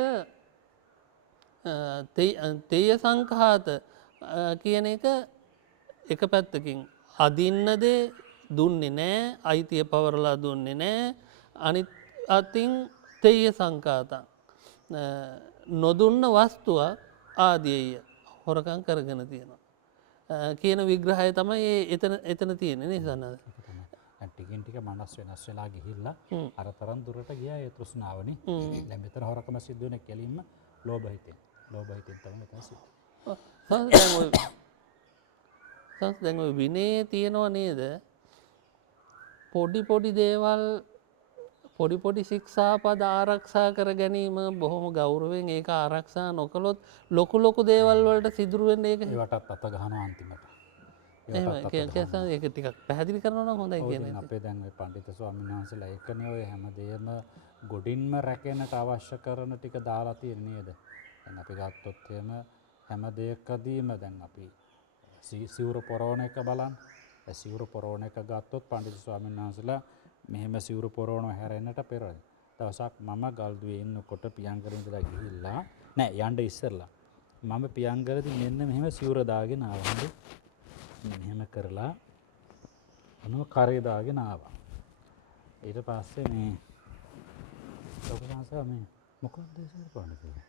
තේය සංඛාත කියන එක පැත්තකින් අදින්න දේ දුන්නේ නැහැ, අයිතිය පවරලා දුන්නේ නැහැ. අනිත් අතින් තේය සංඛාතං නොදුන්න වස්තුවක් ආදියය හොරකම් කරගෙන තියෙනවා කියන විග්‍රහය තමයි එතන තියෙන්නේ නේ සන්නද. ටිකින් ටික මනස් වෙනස් වෙලා ගිහිල්ලා අර තරම් දුරට ගියා ඒ තෘෂ්ණාවනේ. දැන් මෙතන හොරකම සිද්ධ වෙන කෙලින්ම ලෝභ හිතෙන් තමයි මෙතන සිද්ධ. දැන් ඔය විනේ තියෙනව නේද? පොඩි දේවල් පොඩි ශික්ෂාපද ආරක්ෂා කර ගැනීම බොහොම ගෞරවෙන් ඒක ආරක්ෂා නොකළොත් ලොකු දේවල් වලට සිදුරුවෙන් ඒක ඒවටත් අත ගහන අන්තිමට ඒක ටිකක් පැහැදිලි කරනවා හොඳයි කියන අපේ දැන් පණ්ඩිත ස්වාමීන් වහන්සේලා ඒකනේ ඔය හැමදේම ගොඩින්ම රැකෙනට අවශ්‍ය කරන ටික දාලා තියෙන නේද? දැන් අපි ගත්තොත් එහෙම හැම දෙයකදීම දැන් අපි සිවුරු පොරවන එක බලන්න. ඒ සිවුරු පොරවන එක ගත්තොත් පණ්ඩිත ස්වාමීන් වහන්සේලා මෙහෙම සිවුරු පොරවන හැරෙන්නට පෙර දවසක් මම ගල්දුවේ ඉන්නකොට පියංගරේ ඉඳලා ගිහිල්ලා නෑ යන්න ඉස්සෙල්ලා මම පියංගරේදී මෙන්න මෙහෙම සිවුර දාගෙන ආවන්ද මෙහෙම කරලා අනව කරේ දාගෙන ආවා. ඊට පස්සේ මේ ලොකු සංසාර මේ මොකක්ද ඉස්සර කරන්නේ?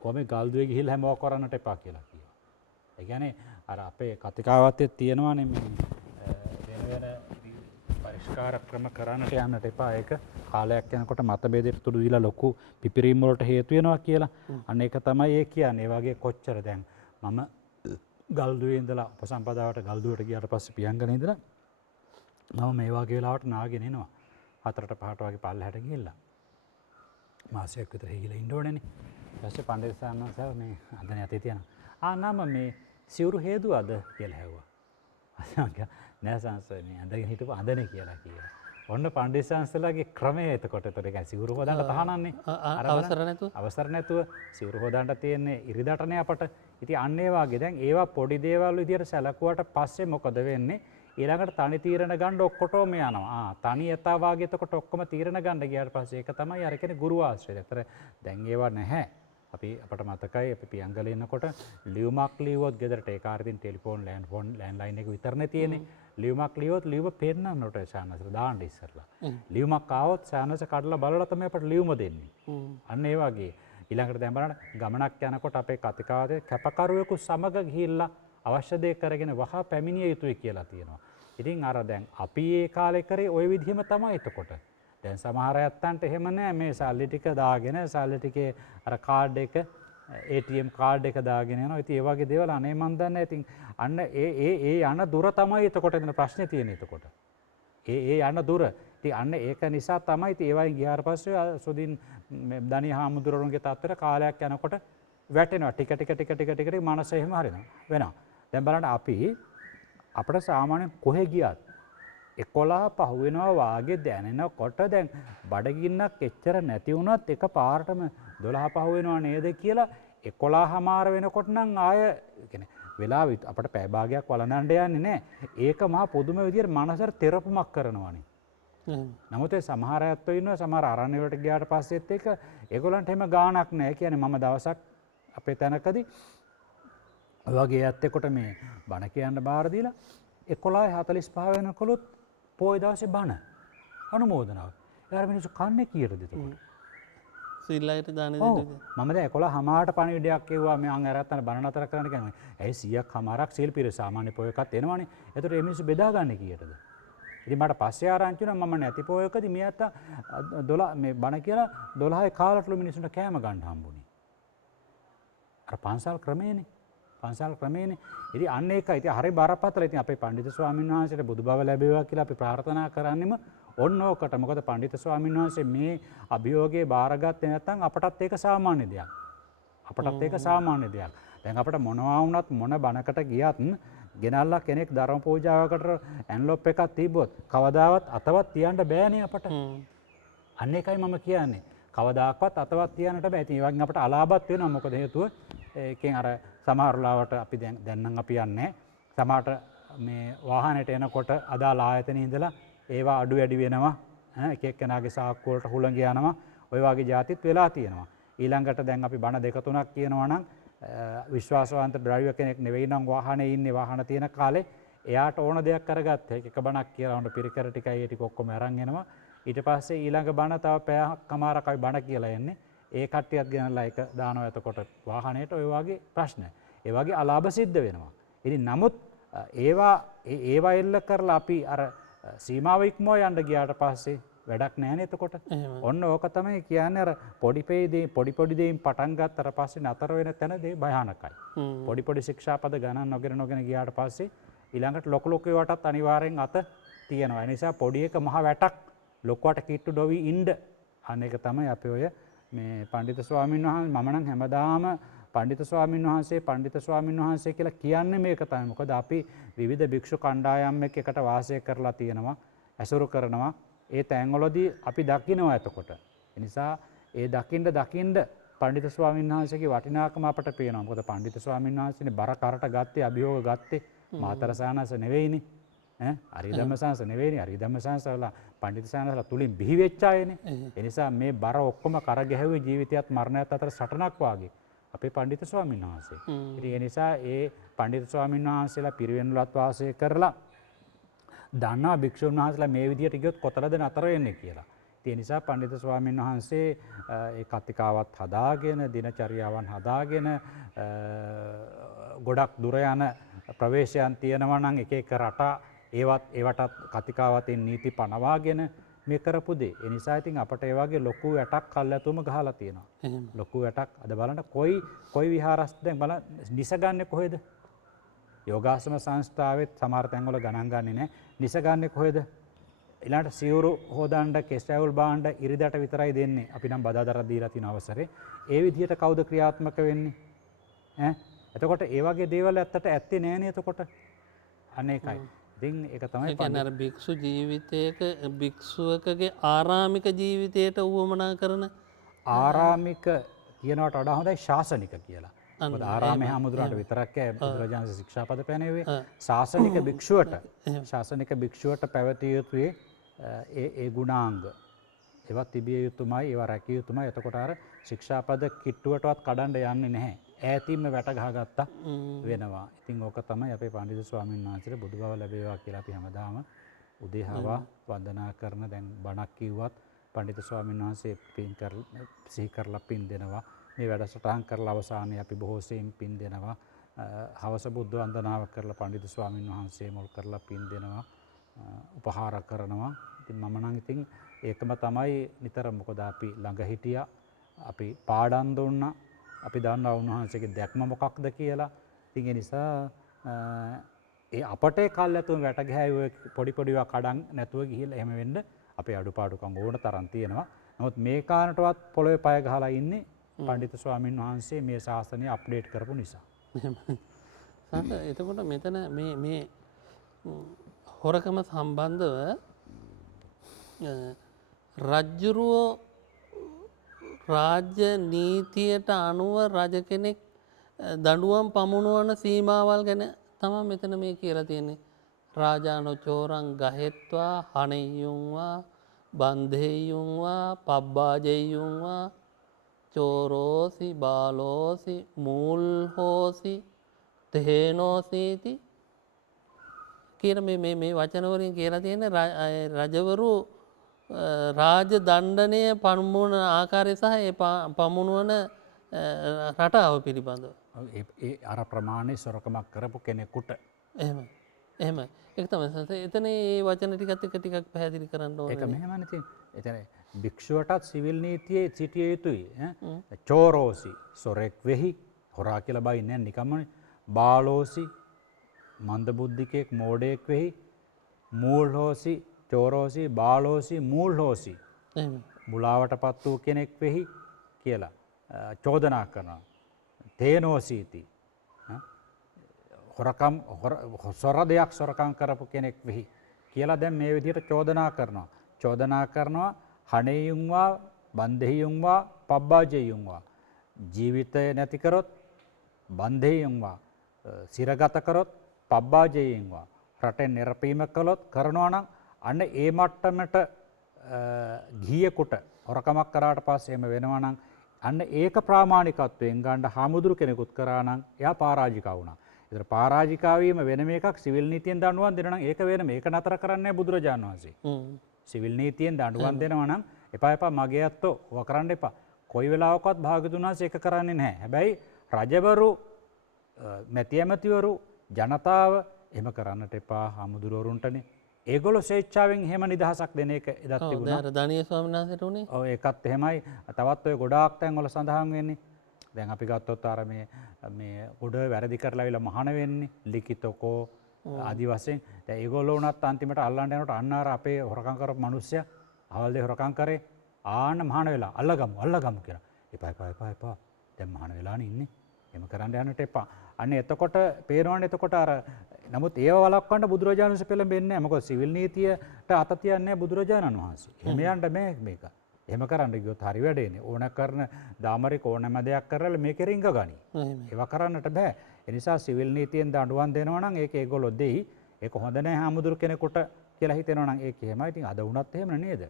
කොහොමද ගල්දුවේ ගිහිල්ලා හැමෝම කරන්නට එපා කියලා කිව්වා. ඒ කියන්නේ අර අපේ කතිකාවතේ තියෙනවානේ මේ වෙන පරිස්කාර ක්‍රම කරන්නට යන්නට එපා. ඒක කාලයක් යනකොට මතභේදයට තුඩු දීලා ලොකු පිපිරීම් වලට හේතු වෙනවා කියලා. අන්න ඒක තමයි ඒ කියන්නේ. ඒ වගේ කොච්චර දැන් මම ගල්දුවේ ඉඳලා උපසම්පදාවට ගල්දුවට ගියාට පස්සේ පියංගනේ ඉඳලා මම මේ වගේ වෙලාවට නාගෙන එනවා. 4ට 5ට වගේ පල්ලෙහාට ගිහිල්ලා. මාසයක් විතර හිගිලා ඉන්න ඕනේනේ. ඊපස්සේ පණ්ඩිත සාමණේර මේ අඳනේ අතේ තියනවා. නම මේ සිවුරු හේදුවද කියලා හැව්වා. නෑ සංසය මේ අඳගෙන හිටපු අඳනේ කියලා කිව්වා. ඔන්න පණ්ඩිත සංසලාගේ ක්‍රමය එතකොට ඒක සිවුරු හොදන්න තහනන්නේ. අවසර නැතුව සිවුරු හොදන්න තියෙන්නේ ඉරිදටනේ අපට. ඉතින් අන්න ඒ වගේ දැන් ඒවා පොඩි දේවල් විදියට සැලකුවට පස්සේ මොකද වෙන්නේ? ඊළඟට තනි තීරණ ගන්න ඔක්කොටම යනවා. තනි යතා වාගේ එතකොට ඔක්කොම තීරණ ගන්න ගියාට පස්සේ ඒක තමයි අර කියන්නේ ගුරු ආශ්‍රය. ඒතර දැන් ඒවා නැහැ. අපට මතකයි අපි පියංගලේ ඉන්නකොට ලියුමක් ලියුවොත් ගෙදරට ඒ කාර්යයෙන් ටෙලිෆෝන් ලෑන්ඩ්ලයින් එක විතරනේ තියෙන්නේ. ලියුමක් ලියුවොත් ලියුම පෙන්නන්නට සානසට දාන්න ඉස්සරලා. ලියුමක් ආවොත් සානස කඩලා බලලා තමයි අපට ලියුම දෙන්නේ. අන්න ඒ වගේ ඊළඟට දැන් බලන්න ගමනක් යනකොට අපේ කතිකාවතේ කැපකරුවෙකු සමග ගිහිල්ලා අවශ්‍ය දේ කරගෙන වහා පැමිණිය යුතුයි කියලා තියෙනවා. ඉතින් අර දැන් අපි ඒ කාලේ කරේ ওই විදිහම තමයි එතකොට. දැන් සමහර ඇත්තන්ට එහෙම නෑ මේ සල්ලි ටික දාගෙන සල්ලි ටිකේ අර කාඩ් එක ATM කාඩ් එක දාගෙන යනවා. ඉතින් ඒ වගේ දේවල් අනේ මන් දන්නේ. ඉතින් අන්න ඒ යන දුර තමයි එතකොට එතන ප්‍රශ්නේ තියෙන්නේ එතකොට. ඒ යන දුර. ඉතින් අන්න ඒක නිසා තමයි ඉතින් ඒ වයින් ගියාට පස්සේ සුදින් දණී හාමුදුරුවන්ගේ තත්ත්වයට කාලයක් යනකොට වැටෙනවා. ටික මනස එහෙම හරිනවා. වෙනවා. දැන් බලන්න අපිට සාමාන්‍යයෙන් කොහෙ ගියත් 11 පහ වෙනවා වාගේ දැනෙනකොට දැන් බඩගින්නක් එච්චර නැති වුණත් එක පාරටම 12 පහ වෙනවා නේද කියලා 11:00 වෙනකොට නම් ආය කියන්නේ වෙලාව අපිට පැය භාගයක් වළඳන්න යන්නේ නැහැ. ඒක මහා පුදුම විදියට මනසට තෙරපුමක් කරනවානේ. නමුත් ඒ සමහර අයත් ඉන්නවා සමහර අරණ්‍ය වලට ගියාට පස්සෙත් ඒගොල්ලන්ට එහෙම ගාණක් නැහැ. කියන්නේ මම දවසක් අපේ තැනකදී වගේ ඇත්තෙකොට මේ බණ කියන්න බාර දීලා 11:45 වෙනකොලොත් පොයි දවසේ බණ අනුමෝදනාව. යාර මිනිස්සු කන්නේ කීයටද එතකොට? සිල්ලයිට දාන දෙන්නේ. මම දැන් 11:00ට පණිවිඩයක් කිව්වා මේ අං ඇරත්තන බණ නතර කරන්න කියන්නේ. ඇයි 100ක් සිල් පිර සාමාන්‍ය පොය එකක් එනවනේ. ඒතකොට මේ මිනිස්සු බෙදාගන්නේ කීයටද? ඉතින් මට පස්සේ ආරංචි වුණා මම නැති පොයකදී මියත්ත 12 මේ බණ කියලා 12 කාලටලු මිනිස්සුන්ට කෑම ගන්න හම්බුනේ. අර පන්සල් ක්‍රමේනේ. ඉතින් අන්න ඒකයි. ඉතින් හරි බරපතල. ඉතින් අපේ පණ්ඩිත ස්වාමීන් වහන්සේට බුදු බව ලැබේවා කියලා අපි ප්‍රාර්ථනා කරන්නෙම ඔන්න ඕකට. මොකද පණ්ඩිත ස්වාමීන් වහන්සේ මේ අභියෝගේ බාරගත්තේ නැත්නම් අපටත් ඒක සාමාන්‍ය දෙයක්. දැන් අපිට මොනවා වුණත් මොන බණකට ගියත් ගෙනල්ලා කෙනෙක් ධර්ම පූජාවකට ඇන්ලොප් එකක් තිබ්බොත් කවදාවත් අතවත් තියන්න බෑනේ අපට. අන්න ඒකයි මම කියන්නේ. කවදාකවත් අතවත් තියන්නට බෑ. ඉතින් ඒ වගේ අපට අලාභත් වෙනවා. මොකද හේතුව ඒකෙන් අර සමහර ලාවට අපි දැන් නම් අපි යන්නේ සමහරට මේ වාහනේට එනකොට අදාළ ආයතනෙ ඉඳලා ඒවා අඩු වැඩි වෙනවා. එක එක්කෙනාගේ සාක්කුව වලට හුළඟ යනවා. ওই වගේ જાතිත් වෙලා තියෙනවා. ඊළඟට දැන් අපි බණ දෙක තුනක් කියනවා නම් විශ්වාසවන්ත ඩ්‍රයිවර් කෙනෙක් නෙවෙයි නම් වාහනේ ඉන්නේ වාහන තියෙන කාලේ එයාට ඕන දෙයක් කරගත්ත එක බණක් කියලා උන්ට පිරිකර ටිකයි ඒ ටික ඔක්කොම අරන් එනවා. ඊට පස්සේ ඊළඟ බණ තව පැයකමාරක් අපි බණ කියලා එන්නේ. ඒ කට්ටියත් ගෙනල්ලා ඒක දානවා. එතකොට වාහනේට ඔය වගේ ප්‍රශ්න. ඒ වගේ අලාභ සිද්ධ වෙනවා. ඉතින් නමුත් ඒවා එල්ල කරලා අපි අර සීමාව ඉක්මව යන්න ගියාට පස්සේ වැඩක් නැහැ නේ එතකොට. ඔන්න ඕක තමයි කියන්නේ අර පොඩි දෙයින් පටන් ගත්තට පස්සේ නතර වෙන තැනදී භයානකයි. පොඩි ශික්ෂාපද ගණන් නොගෙන ගියාට පස්සේ ඊළඟට ලොකු ඒවාටත් අනිවාර්යෙන් අත තියෙනවා. ඒ නිසා පොඩි එක මහ වැටක් ලොකුවට කිට්ටු නොවි ඉන්න. අනේක තමයි අපි ඔය මේ පණ්ඩිත ස්වාමීන් වහන්සේ මම නම් හැමදාම පණ්ඩිත ස්වාමීන් වහන්සේ කියලා කියන්නේ මේක තමයි. මොකද අපි විවිධ භික්ෂු කණ්ඩායම් එකට වාසය කරලා තියෙනවා, ඇසුරු කරනවා. ඒ තැන්වලදී අපි දකිනවා එතකොට. ඒ නිසා ඒ දකින්න පණ්ඩිත ස්වාමීන් වහන්සේගේ වටිනාකම අපට පේනවා. මොකද පණ්ඩිත ස්වාමීන් වහන්සේනේ බර කරට ගත්තේ අභියෝග ගත්තේ මාතර සානස නෙවෙයිනේ. අරිදම්ම සංස නෙවෙයිනේ. අරිදම්ම සංසවලා පණ්ඩිත සංසලා තුලින් බිහි වෙච්ච අයනේ. ඒ නිසා මේ බර ඔක්කොම කරගැහුවේ ජීවිතයත් මරණයත් අතර සටනක් වාගේ අපේ පණ්ඩිත ස්වාමීන් වහන්සේ. ඉතින් ඒ නිසා ඒ පණ්ඩිත ස්වාමීන් වහන්සේලා පිරිවෙන්වලත් වාසය කරලා දන්නවා භික්ෂුන් වහන්සේලා මේ විදියට ගියොත් කොතනද නතර වෙන්නේ කියලා. ඒ නිසා පණ්ඩිත ස්වාමීන් වහන්සේ ඒ කතිකාවත් හදාගෙන දිනචරියාවන් හදාගෙන ගොඩක් දුර යන ප්‍රවේශයන් තියෙනවා නම් එක එක රට ඒවටත් කතිකාවතින් නීති පනවාගෙන මේ කරපු දේ. ඒ නිසා ඉතින් අපට ඒ වගේ ලොකු වැටක් කල්ැතුම ගහලා තියෙනවා. ලොකු වැටක් අද බලන්න කොයි විහාරස්ද දැන් බලන්න නිසගන්නේ කොහෙද? යෝගාසන සංස්ථාවෙත් සමහර තැන්වල ගණන් ගන්නේ නැහැ. නිසගන්නේ කොහෙද? ඊළඟට සිවුරු හොදන්න කෙස්ටැවුල් බාන්න ඉරිදට විතරයි දෙන්නේ. අපි නම් බදාදරක් දීලා තියෙන අවසරේ. ඒ විදිහට කවුද ක්‍රියාත්මක වෙන්නේ? එතකොට ඒ වගේ දේවල් ඇත්තට ඇත්තේ නෑනේ එතකොට. අනේකයි. ඉතින් ඒක තමයි ඒ කියන්නේ අර භික්ෂු ජීවිතයක භික්ෂුවකගේ ආරාමික ජීවිතයට උවමනා කරන ආරාමික කියනවට වඩා හොඳයි ශාසනික කියලා. මොකද ආරාමයේ හාමුදුරන්ට විතරක් බුදුරජාණන් ශික්ෂාපද පැනෙව්වේ. ශාසනික භික්ෂුවට පැවතිය යුතුයේ ඒ ගුණාංග. ඒවා තිබිය යුතුමයි, ඒවා රැකිය යුතුමයි. එතකොට අර ශික්ෂාපද කිට්ටුවටවත් කඩන්න යන්නේ නැහැ. ඈතින්ම වැට ගහගත්තා වෙනවා. ඉතින් ඕක තමයි අපේ පණ්ඩිත ස්වාමීන් වහන්සේට බුදු බව ලැබේවා කියලා අපි හැමදාම උදේහවා වන්දනා කරන. දැන් බණක් කිව්වත් පණ්ඩිත ස්වාමීන් වහන්සේ සිහි කරලා පින් දෙනවා. මේ වැඩසටහන් කරලා අවසානයේ අපි බොහෝ සෙයින් පින් දෙනවා. හවස බුද්ධ වන්දනාව කරලා පණ්ඩිත ස්වාමීන් වහන්සේ මුල් කරලා පින් දෙනවා. උපහාර කරනවා. ඉතින් මම නම් ඉතින් ඒකම තමයි නිතර මොකද අපි ළඟ හිටියා. අපි පාඩම් දුන්නා. අපි දන්නවා උන්වහන්සේගේ දැක්ම මොකක්ද කියලා. ඉතින් ඒ නිසා ඒ අපට කල්ැතුම වැට ගෑවුවේ පොඩි පොඩිව කඩන් නැතුව ගිහිල්ලා එහෙම වෙන්න අපේ අඩුපාඩුකම් ඕන තරම් තියෙනවා. නමුත් මේ කාණටවත් පොළොවේ පය ගහලා ඉන්නේ පණ්ඩිත ස්වාමීන් වහන්සේ මේ ශාසනය අප්ඩේට් කරපු නිසා. එතකොට මෙතන මේ හොරකම සම්බන්ධව රජ්ජුරුවෝ රාජ්‍ය නීතියට අනුව රජ කෙනෙක් දඩුවම් පමුණුවන සීමාවල් ගැන තමා මෙතන මේ කියලා තියෙන්නේ. රාජානොචෝරං ගහෙත්වා හනෙයුම්වා බන්ධෙයුම්වා පබ්බාජෙයුම්වා චෝරෝසි බාලෝසි මූල්හෝසි තේනෝසීති කියන මේ වචනවලින් කියලා තියෙන රජවරු රාජ දණ්ඩනය පමුණ ආකාරය සහ පමුණුවන රටාව පිළිබඳව. ඒ අර ප්‍රමාණය සොරකමක් කරපු කෙනෙකුට එහෙම එක තම එතන ඒ වචන ටිකක් පැහැදිලි කරන්න ඕන. ඒක මෙහෙමනේ තියෙන්නේ. එතන භික්ෂුවටත් සිවිල් නීතියේ සිටිය යුතුයි. චෝරෝසි සොරෙක් වෙහි හොරා කියලා බයින්නේ නිකම්මනේ. බාලෝසි මන්දබුද්ධිකෙක් මෝඩයෙක් වෙහි. මූල්හෝසි චෝරෝසි බාලෝසි මූල්හෝසි මුලාවටපත් වූ කෙනෙක් වෙහි කියලා චෝදනා කරනවා. තේනෝසීති සොර දෙයක් සොරකම් කරපු කෙනෙක් වෙහි කියලා දැන් මේ විදිහට චෝදනා කරනවා. චෝදනා කරනවා හණෙයුම්වා බන්ධෙයුම්වා පබ්බාජෙයුම්වා. ජීවිතය නැති කරොත් බන්ධෙයුම්වා සිරගත කරොත් පබ්බාජෙයුම්වා. රටෙන් නිරපීම කළොත් කරනවා නම් අන්න ඒ මට්ටමට ගියෙකුට හොරකමක් කරාට පස්සේ එහෙම වෙනවා නම් අන්න ඒක ප්‍රාමාණිකත්වයෙන් ගන්න හාමුදුරු කෙනෙකුත් කරා නම් එයා පරාජිකා වුණා. ඒතර පරාජිකා වීම වෙනම එකක්. සිවිල් නීතියෙන් දඬුවම් දෙනවා නම් ඒක වෙනම. ඒක නතර කරන්නේ බුදුරජාණන් වහන්සේ. සිවිල් නීතියෙන් දඬුවම් දෙනවා නම් එපා මගේ අත්තෝ ඔය කරන්න එපා. කොයි වෙලාවකවත් භාගතුන් වහන්සේ ඒක කරන්නේ නැහැ. හැබැයි රජවරු මැති ඇමතිවරු ජනතාව එහෙම කරන්නට එපා හාමුදුරුවරුන්ටනේ. ඒගොල්ලෝ ස්වේච්ඡාවෙන් එහෙම නිදහසක් දෙන එක එදත් තිබුණා. දණීය ස්වාමීන් වහන්සේට උනේ. ඔව් ඒකත් එහෙමයි. තවත් ඔය ගොඩාක් තැන්වල සඳහන් වෙන්නේ. දැන් අපි ගත්තොත් අර මේ ගොඩ වැරදි කරලා ආවිලා මහාන වෙන්නේ ලිඛිතකෝ ආදි වශයෙන්. දැන් ඒගොල්ලෝ උනත් අන්තිමට අල්ලන්න යනකොට අන්න අර අපේ හොරකම් කරපු මිනිස්සයා අවල් දෙක හොරකම් කරේ ආන්න මහාන වෙලා අල්ලගමු කියලා. එපා දැන් මහාන වෙලානේ ඉන්නේ. එහෙම කරන්න යන්නට එපා. අන්න එතකොට පේනවනේ එතකොට අර නමුත් ඒව වළක්වන්න බුදුරජාණන් වහන්සේ පෙළඹෙන්නේ නැහැ. මොකද සිවිල් නීතියට අත තියන්නේ නැහැ බුදුරජාණන් වහන්සේ. එහෙම යන්න බෑ මේක. එහෙම කරන්න ගියොත් හරි වැඩේනේ. ඕන කරන දාමරික ඕනෑම දෙයක් කරලා මේක රිංග ගනි. ඒවා කරන්නට බෑ. ඒ නිසා සිවිල් නීතියෙන් දඬුවම් දෙනවා නම් ඒක ඒගොල්ලෝ දෙයි. ඒක හොඳ නැහැ හාමුදුරු කෙනෙකුට කියලා හිතෙනවා නම් ඒක එහෙමයි. ඉතින් අද වුණත් එහෙම නේද?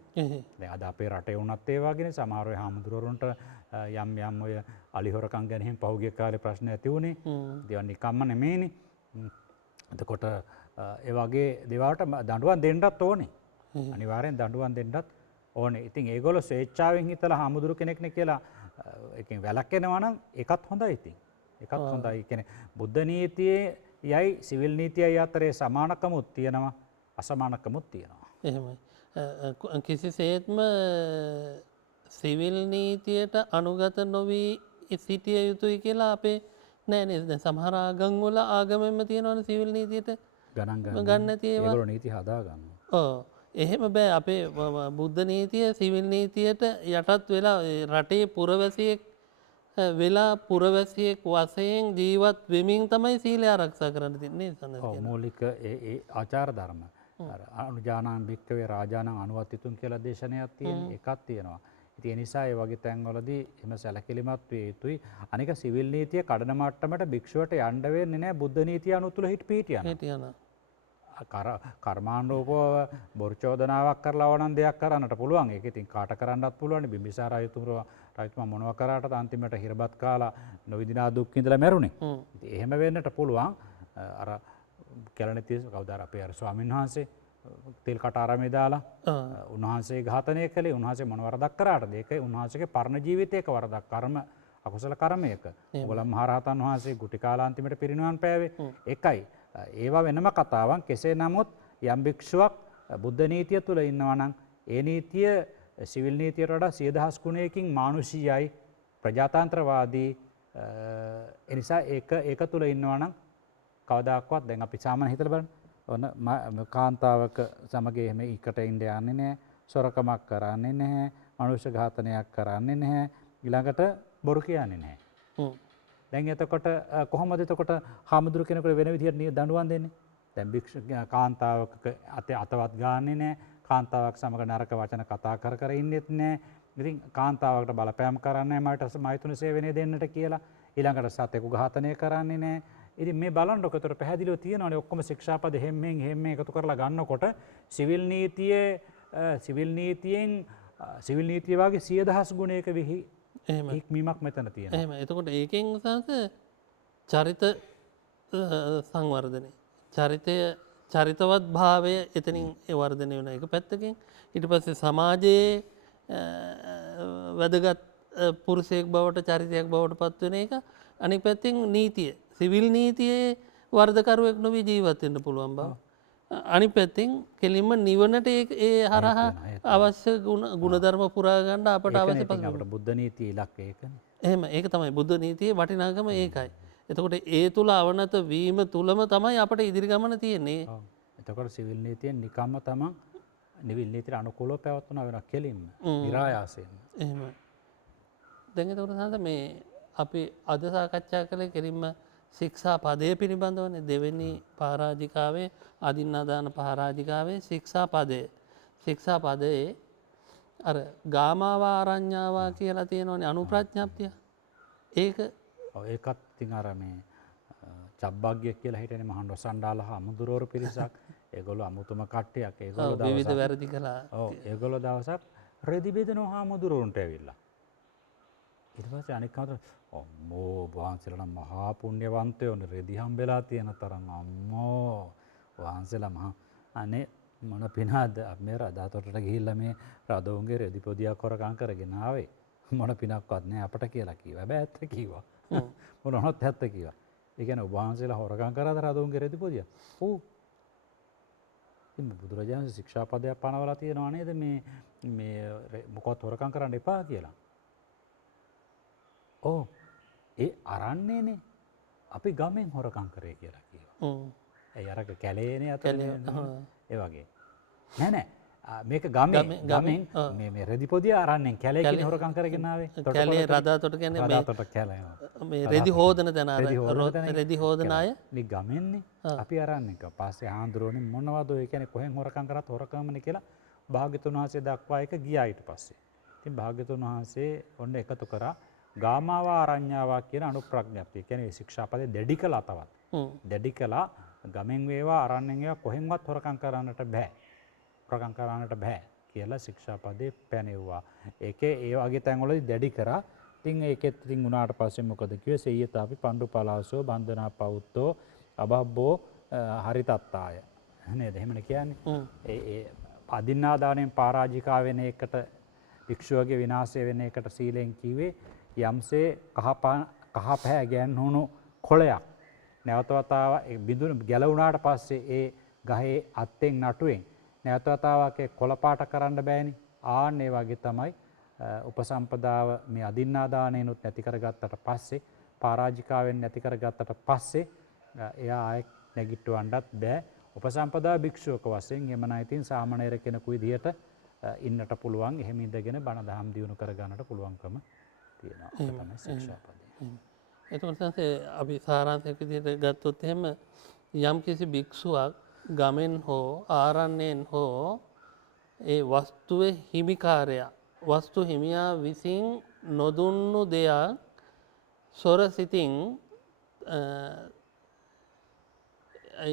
දැන් අද අපේ රටේ වුණත් ඒ වගේනේ සමහර වෙලාවට හාමුදුරුවරුන්ට යම් ඔය අලිහොරකම් ගැන එහෙම පහුගිය කාලේ ප්‍රශ්න ඇති වුණේ. ඒවා නිකම්ම නෙමෙයිනේ. එතකොට ඒ වගේ දේවල්ට දඬුවම් දෙන්නත් ඕනේ. අනිවාර්යෙන් දඬුවම් දෙන්නත් ඕනේ. ඉතින් ඒගොල්ලෝ ස්වේච්ඡාවෙන් හිතලා හාමුදුරු කෙනෙක්නේ කියලා එකෙන් වැළක්වෙනවා නම් ඒකත් හොඳයි ඉතින්. ඒකත් හොඳයි. කියන්නේ බුද්ධ නීතියේ යයි සිවිල් නීතියයි අතරේ සමානකමුත් තියෙනවා අසමානකමුත් තියෙනවා. එහෙමයි. කිසිසේත්ම සිවිල් නීතියට අනුගත නොවී සිටිය යුතුයි කියලා අපේ නෑ නේද? සමහර ආගම් වල ආගමෙන්ම තියෙනවනේ සිවිල් නීතියට ගන්න නැති ඒවා. ඒගොල්ලෝ නීති හදා ගන්නවා. ඔව්. එහෙම බෑ අපේ බුද්ධ නීතිය සිවිල් නීතියට යටත් වෙලා රටේ පුරවැසියෙක් වෙලා පුරවැසියෙක් වශයෙන් ජීවත් වෙමින් තමයි සීලය ආරක්ෂා කරන්න තියන්නේ සනස් ඔව් මූලික ඒ ආචාර ධර්ම. අර අනුජානං භික්ඛවේ රාජානං අනුවත්තිතුන් කියලා දේශනයක් තියෙන එකක් තියෙනවා. ඉතින් ඒ නිසා ඒ වගේ තැන්වලදී එහෙම සැලකිලිමත් විය යුතුයි. අනික සිවිල් නීතිය කඩන මට්ටමට භික්ෂුවට යන්න වෙන්නේ නැහැ බුද්ධ නීතිය අනුතුල හිටියන. කර්මානුරූපව බොරු චෝදනාවක් කරලා ඕනනම් දෙයක් කරන්නට පුළුවන්. ඒක ඉතින් කාට කරන්නත් පුළුවන්. බිම්බිසාර රජතුමා මොනවා කරාටද අන්තිමට හිරබත් කාලා නොවිදිනා දුක් විඳලා මැරුණේ. ඉතින් එහෙම වෙන්නට පුළුවන්. අර කැලණිතිය කවුද අපේ අර ස්වාමීන් වහන්සේ තෙල් කටාරමේ දාලා උන්වහන්සේ ඝාතනය කළේ. උන්වහන්සේ මොන වරදක් කරාටද? ඒක උන්වහන්සේගේ පරණ ජීවිතයක වරදක්. කර්ම අකුසල කර්මයක. ඔයගොල්ලන් මහරහතන් වහන්සේ ගුටි කාලාන්තිමට පිරිනිවන් පෑවේ. ඒකයි. ඒවා වෙනම කතාවක්. කෙසේ නමුත් යම් භික්ෂුවක් බුද්ධ නීතිය තුළ ඉන්නවා නම් ඒ නීතිය සිවිල් නීතියට වඩා 10000 ගුණයකින් මානුෂීයයි ප්‍රජාතන්ත්‍රවාදී. එනිසා ඒක තුළ ඉන්නවා නම් කවදාක්වත් දැන් අපි සාමාන්‍ය හිතලා බලන්න. ඔන්න කාන්තාවක සමග එහෙම එකට ඉන්න යන්නේ නැහැ. සොරකමක් කරන්නේ නැහැ. මනුෂ්‍ය ඝාතනයක් කරන්නේ නැහැ. ඊළඟට බොරු කියන්නේ නැහැ. දැන් එතකොට කොහොමද එතකොට හාමුදුරු කෙනෙකුට වෙන විදිහට දඬුවම් දෙන්නේ? දැන් භික්ෂු කාන්තාවක අතවත් ගන්නෙ නැහැ. කාන්තාවක් සමග නරක වචන කතා කර ඉන්නෙත් නැහැ. ඉතින් කාන්තාවකට බලපෑම් කරන්නේ නැහැ මට මෛතුන සේවනය දෙන්නට කියලා. ඊළඟට සතෙකු ඝාතනය කරන්නේ නැහැ. ඉතින් මේ බලන්නකො ඒතර පැහැදිලිව තියෙනවානේ ඔක්කොම ශික්ෂාපද හැම්මෙන් එකතු කරලා ගන්නකොට සිවිල් නීතියෙන් සිවිල් නීතිය වගේ 10000 ගුණයක හික්මීමක් මෙතන තියෙනවා. එහෙම. එතකොට ඒකෙන් සංස චරිත සංවර්ධනය. චරිතවත් භාවය එතනින් වර්ධනය වෙන එක පැත්තකින්. ඊට පස්සේ සමාජයේ වැදගත් පුරුෂයෙක් බවට චරිතයක් බවට පත් වෙන එක. අනික පැත්තෙන් නීතිය සිවිල් නීතියේ වර්ධකරුවෙක් නොවී ජීවත් වෙන්න පුළුවන් බව. අනිත් පැත්තෙන් කෙලින්ම නිවනට ඒ හරහා අවශ්‍ය ගුණධර්ම පුරා ගන්න අපට අවශ්‍ය අපට බුද්ධ නීතිය ඉලක්කය ඒකනේ. එහෙම ඒක තමයි බුද්ධ නීතියේ වටිනාකම ඒකයි. එතකොට ඒ තුල අවනත වීම තුලම තමයි අපට ඉදිරි ගමන තියෙන්නේ. ඔව්. එතකොට සිවිල් නීතියෙන් නිකම්ම තමන් නිවිල් නීතියට අනුකූලව පැවතුනා වෙනවා කෙලින්ම. નિરાයාසයෙන්. එහෙම. දැන් එතකොට සාන්ත මේ අපි අද සාකච්ඡා කළේ කෙලින්ම ශික්ෂා පදය පිළිබඳවනේ. දෙවෙනි පරාජිකාවේ අදින්නාදාන පරාජිකාවේ ශික්ෂා පදය. ශික්ෂා පදයේ අර ගාමාවා ආරඤ්ඤාවා කියලා තියෙනවනේ අනුප්‍රඥප්තිය. ඒකත් ඉතින් අර මේ චබ්බග්ගය කියලා හිටනේ මහා රොසණ්ඩාල හමුදුරවරු පිරිසක්. ඒගොල්ලෝ අමුතුම කට්ටියක්. ඒගොල්ලෝ දවසක් විවිධ වැරදි කළා. ඔව් ඒගොල්ලෝ දවසක් රෙදි බෙදනවා හමුදුරවරුන්ට ඇවිල්ලා. ඊට පස්සේ අනික් කවුද අම්මෝ වහන්සේලා මහා පුණ්‍යවන්තයෝනේ රෙදි හම්බෙලා තියෙන තරම් අම්මෝ වහන්සේලා මහා අනේ මොන පිනක්ද මේ රදාතොටට ගිහිල්ලා මේ රදවුන්ගේ රෙදි පොදියක් හොරකම් කරගෙන ආවේ මොන පිනක්වත් නැහැ අපට කියලා කිව්වා. හැබැයි ඇත්ත කිව්වා. මොනවත් ඇත්ත කිව්වා. ඒ කියන්නේ ඔබ වහන්සේලා හොරකම් කරාද රදවුන්ගේ රෙදි පොදිය? ඔව්. ඉතින් බුදුරජාණන් ශික්ෂාපදයක් පනවලා තියෙනවා නේද මේ මොකවත් හොරකම් කරන්න එපා කියලා. ඕ ඒ අරන්නේනේ අපි ගමෙන් හොරකම් කරේ කියලා කිව්වා. ඒ අරක කැලේනේ අතනේ ඒ වගේ. නෑ මේක ගමෙන් මේ රෙදි පොදිය අරන්නේ කැලේකින් හොරකම් කරගෙන ආවේ. කැලේ රදාතොට කියන්නේ මේ රදාතොට කැලේ. මේ රෙදි හෝදන තැන අර රෙදි හෝදන අය මේ ගමෙන්නේ අපි අරන්නේ එක. පස්සේ ආන්දරෝනේ මොනවද ඔය කියන්නේ කොහෙන් හොරකම් කරත් හොරකම්නේ කියලා භාග්‍යතුන් වහන්සේ දක්වා එක ගියා ඊට පස්සේ. ඉතින් භාග්‍යතුන් වහන්සේ ඔන්න එකතු කරා ගාමාවා ආරඤ්ඤාවා කියන අනුප්‍රඥප්තිය. කියන්නේ ශික්ෂාපදේ දෙඩි කළා තවත්. දෙඩි කළා ගමෙන් වේවා අරණෙන් වේවා කොහෙන්වත් හොරකම් කරන්නට බෑ. හොරකම් කරන්නට බෑ කියලා ශික්ෂාපදේ පැනෙව්වා. ඒකේ ඒ වගේ තැන්වලදී දෙඩි කරා. ඉතින් ඒකෙත් ඉතින් උනාට පස්සේ මොකද කිව්වේ? සෙය්‍යතාපි පණ්ඩු පලාසෝ බන්ධනා පවුත්තෝ අබබ්බෝ හරිතත්තාය. නේද? එහෙමනේ කියන්නේ. ඒ අදින්නාදානයෙන් පරාජිකා වෙන එකට භික්ෂුවගේ විනාශය වෙන එකට සීලෙන් කිව්වේ යම්සේ කහ පැහැ ගැන්හුණු කොළයක් නැවත වතාවක් බිඳුන ගැලවුණාට පස්සේ ඒ ගහේ අත්තෙන් නටුවෙන් නැවත වතාවක් ඒ කොළ පාට කරන්න බෑනේ. ආන් ඒ වගේ තමයි උපසම්පදාව මේ අදින්නාදානයනොත් නැති කරගත්තට පස්සේ පරාජිකාවෙන් නැති කරගත්තට පස්සේ එයා ආයෙත් නැගිටවන්නත් බෑ. උපසම්පදා භික්ෂුවක වශයෙන් එහෙම නැතිනම් සාමණේර කෙනෙකු විදියට ඉන්නට පුළුවන්. එහෙම ඉඳගෙන බණ දහම් දියුණු කරගන්නට පුළුවන්කම තියෙනවා. ඒක තමයි ශික්ෂාපදේ. එතකොට සංසේ අපි සාරාංශයක් විදිහට ගත්තොත් එහෙම යම් කිසි භික්ෂුවක් ගමෙන් හෝ ආරණ්‍යයෙන් හෝ ඒ වස්තුවේ හිමිකාරයා වස්තු හිමියා විසින් නොදුන්නු දෙයක් සොර සිතින්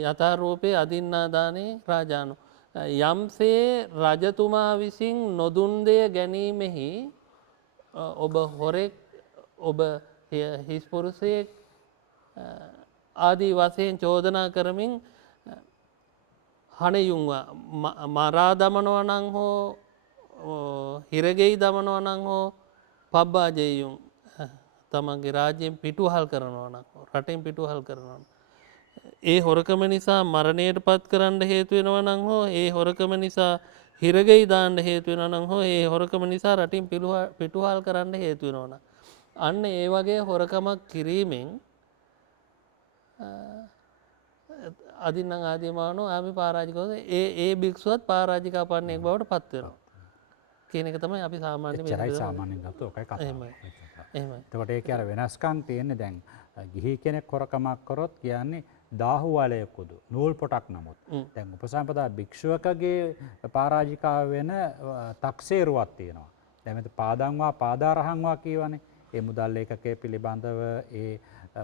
යථාරූපේ අදින්නාදානේ රාජානු යම්සේ රජතුමා විසින් නොදුන් දෙය ගැනීමෙහි ඔබ හොරෙක් ඔබ හිස්පුරුෂයෙක් ආදී වශයෙන් චෝදනා කරමින් හණයුන්වා මරා දමනවා නම් හෝ හිරගෙයි දමනවා නම් හෝ පබ්බාජෙයුම් තමන්ගේ රාජ්‍යයෙන් පිටුවහල් කරනවා නම් රටෙන් පිටුවහල් කරනවා නම් ඒ හොරකම නිසා මරණයට පත් කරන්න හේතු වෙනවා නම් හෝ ඒ හොරකම නිසා හිරගෙයි දාන්න හේතු වෙනවා නම් හෝ ඒ හොරකම නිසා රටින් පිටුවහල් කරන්න හේතු වෙනවා නම් අන්න ඒ වගේ හොරකමක් කිරීමෙන් අදින්නම් ආදිමානෝ ආමි පරාජිකව ඒ භික්ෂුවත් පරාජිකා පන්නේක් බවට පත් වෙනවා කියන එක තමයි අපි සාමාන්‍යයෙන් ගත්තොත් ඔකයි කතාව. එහෙමයි. එතකොට ඒක අර වෙනස්කම් තියෙන්නේ දැන් ගිහි කෙනෙක් හොරකමක් කරොත් කියන්නේ දාහු වලයකුදු නූල් පොටක් නමුත් දැන් උපසම්පදා භික්ෂුවකගේ පරාජිකාව වෙන තක්සේරුවක් තියෙනවා. දැන් මෙතන පාදංවා පාදාරහංවා කියවනේ. ඒ මුදල් ඒකකයේ පිළිබඳව ඒ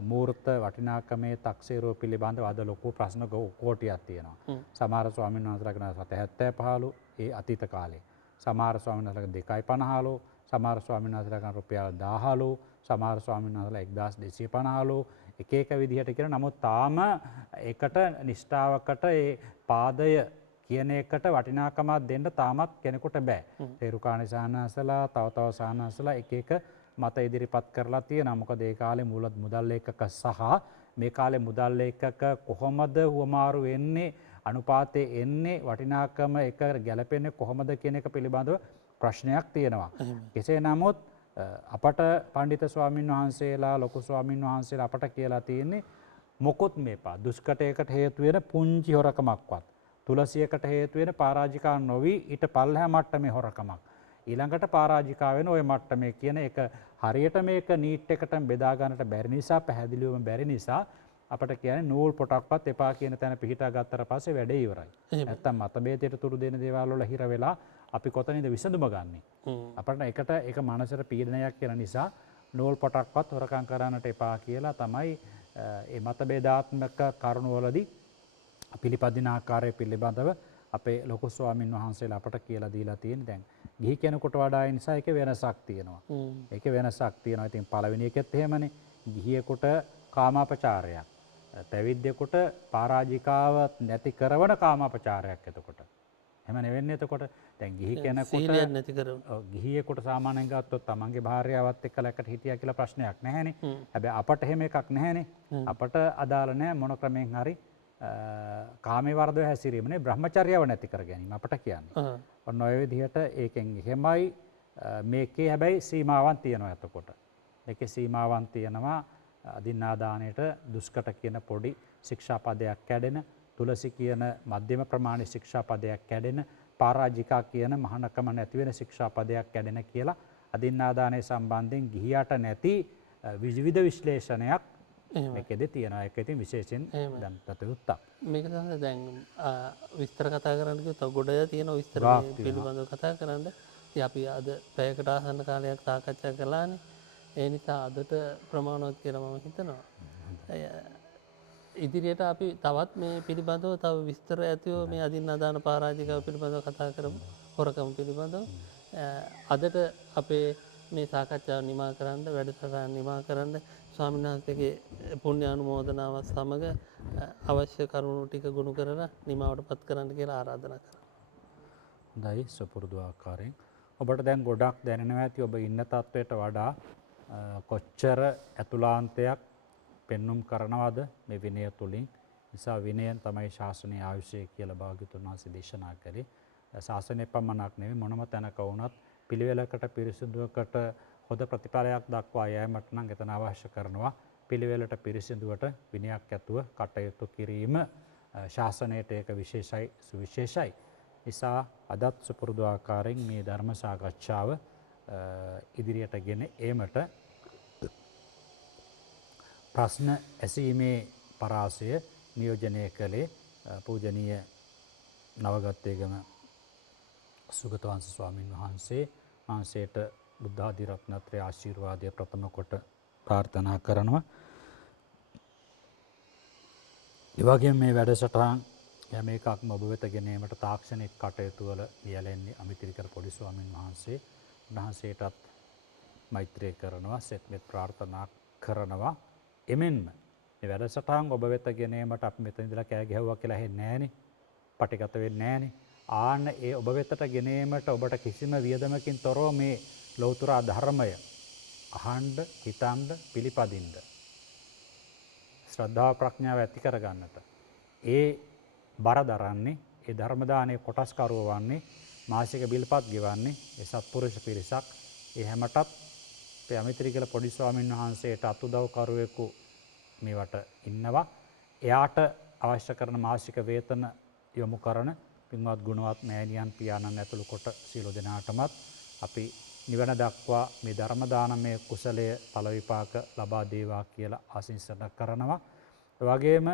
මූර්ත වටිනාකමේ තක්සේරුව පිළිබඳව අද ලොකු ප්‍රශ්න කෝටියක් තියෙනවා. සමහර ස්වාමීන් වහන්සේලා කියන 775ලු ඒ අතීත කාලේ. සමහර ස්වාමීන් වහන්සේලා 250ලු, සමහර ස්වාමීන් වහන්සේලා කියන රුපියල් 1000ලු, සමහර ස්වාමීන් වහන්සේලා 1250ලු එක එක විදිහට කියන නමුත් තාම ඒකට නිෂ්ඨාවකට ඒ පාදය කියන එකට වටිනාකමක් දෙන්න තාමත් කෙනෙකුට බෑ. තේරුකාණේ සාහනසලා තව සාහනසලා එක එක මත ඉදිරිපත් කරලා තියෙනවා. මොකද ඒ කාලේ මුදල් ලේඛක සහ මේ කාලේ මුදල් ලේඛක කොහොමද හුවමාරු වෙන්නේ අනුපාතයේ එන්නේ වටිනාකම එක ගැලපෙන්නේ කොහොමද කියන එක පිළිබඳව ප්‍රශ්නයක් තියෙනවා. කෙසේ නමුත් අපට පඬිත ස්වාමින් වහන්සේලා ලොකු ස්වාමින් වහන්සේලා අපට කියලා තියෙන්නේ මොකොත් මේපා දුෂ්කටයකට හේතු වෙන පුංචි හොරකමක්වත් තුලසියකට හේතු වෙන පරාජිකා නොවි ඊට පල්ලෙහා මට්ටමේ හොරකමක් ඊළඟට පරාජිකා වෙන ওই මට්ටමේ කියන එක හරියට මේක නීට් එකට බෙදා ගන්නට බැරි නිසා පැහැදිලිවම බැරි නිසා අපට කියන්නේ නූල් පොටක්වත් එපා කියන තැන පිහිටා ගත්තට පස්සේ වැඩේ ඉවරයි. නැත්තම් මතභේදයට තුරු දෙන දේවල් වල හිර වෙලා අපි කොතනින්ද විසඳුම ගන්නෙ? අපිට එකට ඒක මානසික පීඩනයක් කියන නිසා නූල් පොටක්වත් හොරකම් කරන්නට එපා කියලා තමයි මේ මතභේදාත්මක කරුණවලදී පිළිපදින ආකාරය පිළිබඳව අපේ ලොකු ස්වාමින් වහන්සේලා අපට කියලා දීලා තියෙන දැන් ගිහි කෙනෙකුට වඩා ඒ නිසා ඒකේ වෙනසක් තියෙනවා. ඒකේ වෙනසක් තියෙනවා. ඉතින් පළවෙනි එකෙත් එහෙමනේ ගිහියෙකුට කාමාපචාරයක් පැවිද්දෙකුට පරාජිකාව නැති කරවන කාමාපචාරයක් එතකොට. එහෙම නෙවෙන්නේ එතකොට දැන් ගිහි කෙනෙකුට සීලයක් නැති කරන ගිහියෙකුට සාමාන්‍යයෙන් ගත්තොත් තමන්ගේ භාර්යාවත් එක්ක ලැකට හිටියා කියලා ප්‍රශ්නයක් නැහැනේ. හැබැයි අපට එහෙම එකක් නැහැනේ. අපට අදාළ නැහැ මොන ක්‍රමෙන් හරි කාමයේ වර්ධව හැසිරීමනේ බ්‍රහ්මචර්යාව නැති කර ගැනීම අපට කියන්නේ. ඔන්න ඔය විදිහට ඒකෙන් එහෙමයි මේකේ හැබැයි සීමාවන් තියෙනවා එතකොට. ඒකේ සීමාවන් තියෙනවා අදින්නාදානයට දුෂ්කට කියන පොඩි ශික්ෂාපදයක් කැඩෙන තුලසි කියන මධ්‍යම ප්‍රමාණයේ ශික්ෂාපදයක් කැඩෙන පරාජිකා කියන මහානකම නැති වෙන ශික්ෂාපදයක් කැඩෙන කියලා අදින්නාදානයේ සම්බන්ධයෙන් ගිහියට නැති විවිධ විශ්ලේෂණයක් මේකෙද තියෙනවා. ඒක ඉතින් විශේෂයෙන් දැන් දත යුත්තක්. මේක තමයි දැන් විස්තර කතා කරන්න කිව්වොත් ගොඩ තියෙන විස්තර පිළිබඳව කතා කරන්න. ඉතින් අපි අද පැයකට ආසන්න කාලයක් සාකච්ඡා කළානේ. ඒ නිසා අදට ප්‍රමාණවත් කියලා මම හිතනවා. ඉදිරියට අපි තවත් මේ පිළිබඳව තව විස්තර ඇතිව මේ අදින්නාදාන පරාජිකාව පිළිබඳව කතා කරමු. හොරකම පිළිබඳව. අදට අපේ මේ සාකච්ඡාව නිමා කරන්න වැඩසටහන නිමා කරන්න ස්වාමීන් වහන්සේගේ පුණ්‍ය අනුමෝදනාව සමග අවශ්‍ය කරුණු ටික ගොනු කරලා නිමාවට පත් කරන්න කියලා ආරාධනා කරනවා. හොඳයි සුපුරුදු ආකාරයෙන්. ඔබට දැන් ගොඩක් දැනෙනවා ඇති ඔබ ඉන්න තත්වයට වඩා කොච්චර ඇතුළාන්තයක් පෙන්눔 කරනවද මේ විනය තුලින්. නිසා විනයෙන් තමයි ශාසනීය ආයුෂය කියලා භාග්‍යවතුන් වහන්සේ දේශනා කළේ. ශාසනය පමණක් නෙවෙයි මොනම තැනක වුණත් පිළිවෙලකට පිරිසිදුවකට හොඳ ප්‍රතිඵලයක් දක්වා යෑමට නම් එතන අවශ්‍ය කරනවා පිළිවෙලට පිරිසිදුවට විනයක් ඇතුව කටයුතු කිරීම. ශාසනයට ඒක විශේෂයි සුවිශේෂයි. නිසා අදත් සුපුරුදු ආකාරයෙන් මේ ධර්ම සාකච්ඡාව ඉදිරියට ගෙන ඒමට ප්‍රශ්න ඇසීමේ පරාසය නියෝජනය කළේ පූජනීය නවගත්තේගම සුගතවංශ ස්වාමීන් වහන්සේට බුද්ධ ආදී රත්නත්‍රය ආශිර්වාදය ප්‍රථම කොට ප්‍රාර්ථනා කරනවා. ඒ වගේම මේ වැඩසටහන් හැම එකක්ම ඔබ වෙත ගෙනීමට තාක්ෂණික කටයුතු වල යෙලෙන්නේ අමිතිරිකර පොඩි ස්වාමීන් වහන්සේ. උන්වහන්සේටත් මෛත්‍රී කරනවා, සෙත්මෙත් ප්‍රාර්ථනා කරනවා. එමෙන්ම මේ වැඩසටහන් ඔබ වෙත ගෙනීමට අපි මෙතන ඉඳලා කෑ ගැහුවා කියලා හෙන්නේ නැහනේ. පටිගත වෙන්නේ නැහනේ. ආන්න ඒ ඔබ වෙතට ගෙනීමට ඔබට කිසිම වියදමකින් තොරව මේ ලෞතර ධර්මය අහන්න, හිතන්න, පිළිපදින්න. ශ්‍රද්ධාව ප්‍රඥාව ඇති කරගන්නට. ඒ බර දරන්නේ, ඒ ධර්ම දානයේ කොටස්කරුව වන්නේ, මාසික බිල්පත් ගෙවන්නේ ඒ සත්පුරුෂ පිරිසක්. ඒ හැමටත් අපේ අමිතිරිකල පොඩි ස්වාමීන් වහන්සේට අතුදව් කරුවෙකු මේවට ඉන්නවා. එයාට අවශ්‍ය කරන මාසික වේතන යොමු කරන පින්වත් ගුණවත් මෑණියන් පියාණන් ඇතුළු කොට සියලු දෙනාටමත් අපි නිවන දක්වා මේ ධර්ම දානමය කුසලය ඵල විපාක ලබා දේවා කියලා ආශිර්වාද කරනවා. ඒ වගේම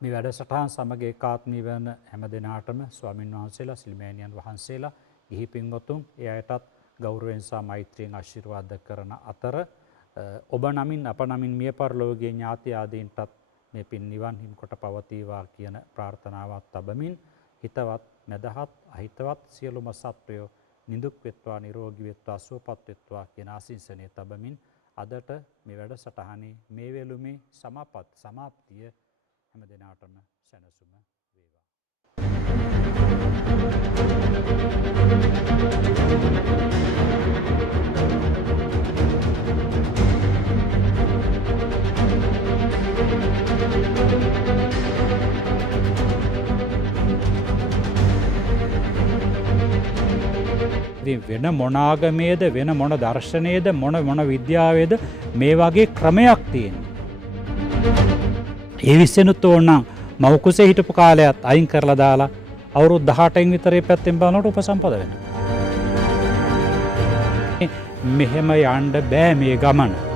මේ වැඩසටහන් සමග ඒකාත්මී වන හැම දෙනාටම ස්වාමින් වහන්සේලා, සිල්මෑණියන් වහන්සේලා, ගිහි පින්වතුන් ඒ අයටත් ගෞරවයෙන් සහ මෛත්‍රියෙන් ආශිර්වාද කරන අතර ඔබ නමින් අප නමින් මිය පරලෝකීය ඥාති ආදීන්ටත් මේ පින් නිවන් හිමි කොට පවතිවා කියන ප්‍රාර්ථනාවත් තබමින් හිතවත්, මදහත්, අහිතවත් සියලුම සත්වයෝ නිදුක් වෙත්වා, නිරෝගී වෙත්වා, සුවපත් වෙත්වා කියන ආශිංසනය තබමින් අදට මේ වැඩසටහනේ මේ වෙළුමේ සමාප්තිය හැම දිනාටම සැනසුම වේවා. ඉතින් වෙන මොන ආගමේද, වෙන මොන දර්ශනයේද, මොන විද්‍යාවේද මේ වගේ ක්‍රමයක් තියෙනවා. ඒ විශ්ෙනුත් ඕනනම් මව් කුසේ හිටපු කාලයත් අයින් කරලා දාලා අවුරුදු 18න් විතර මේ පැත්තෙන් බලනකොට උපසම්පද වෙනවා. මෙහෙම යන්න බෑ මේ ගමන.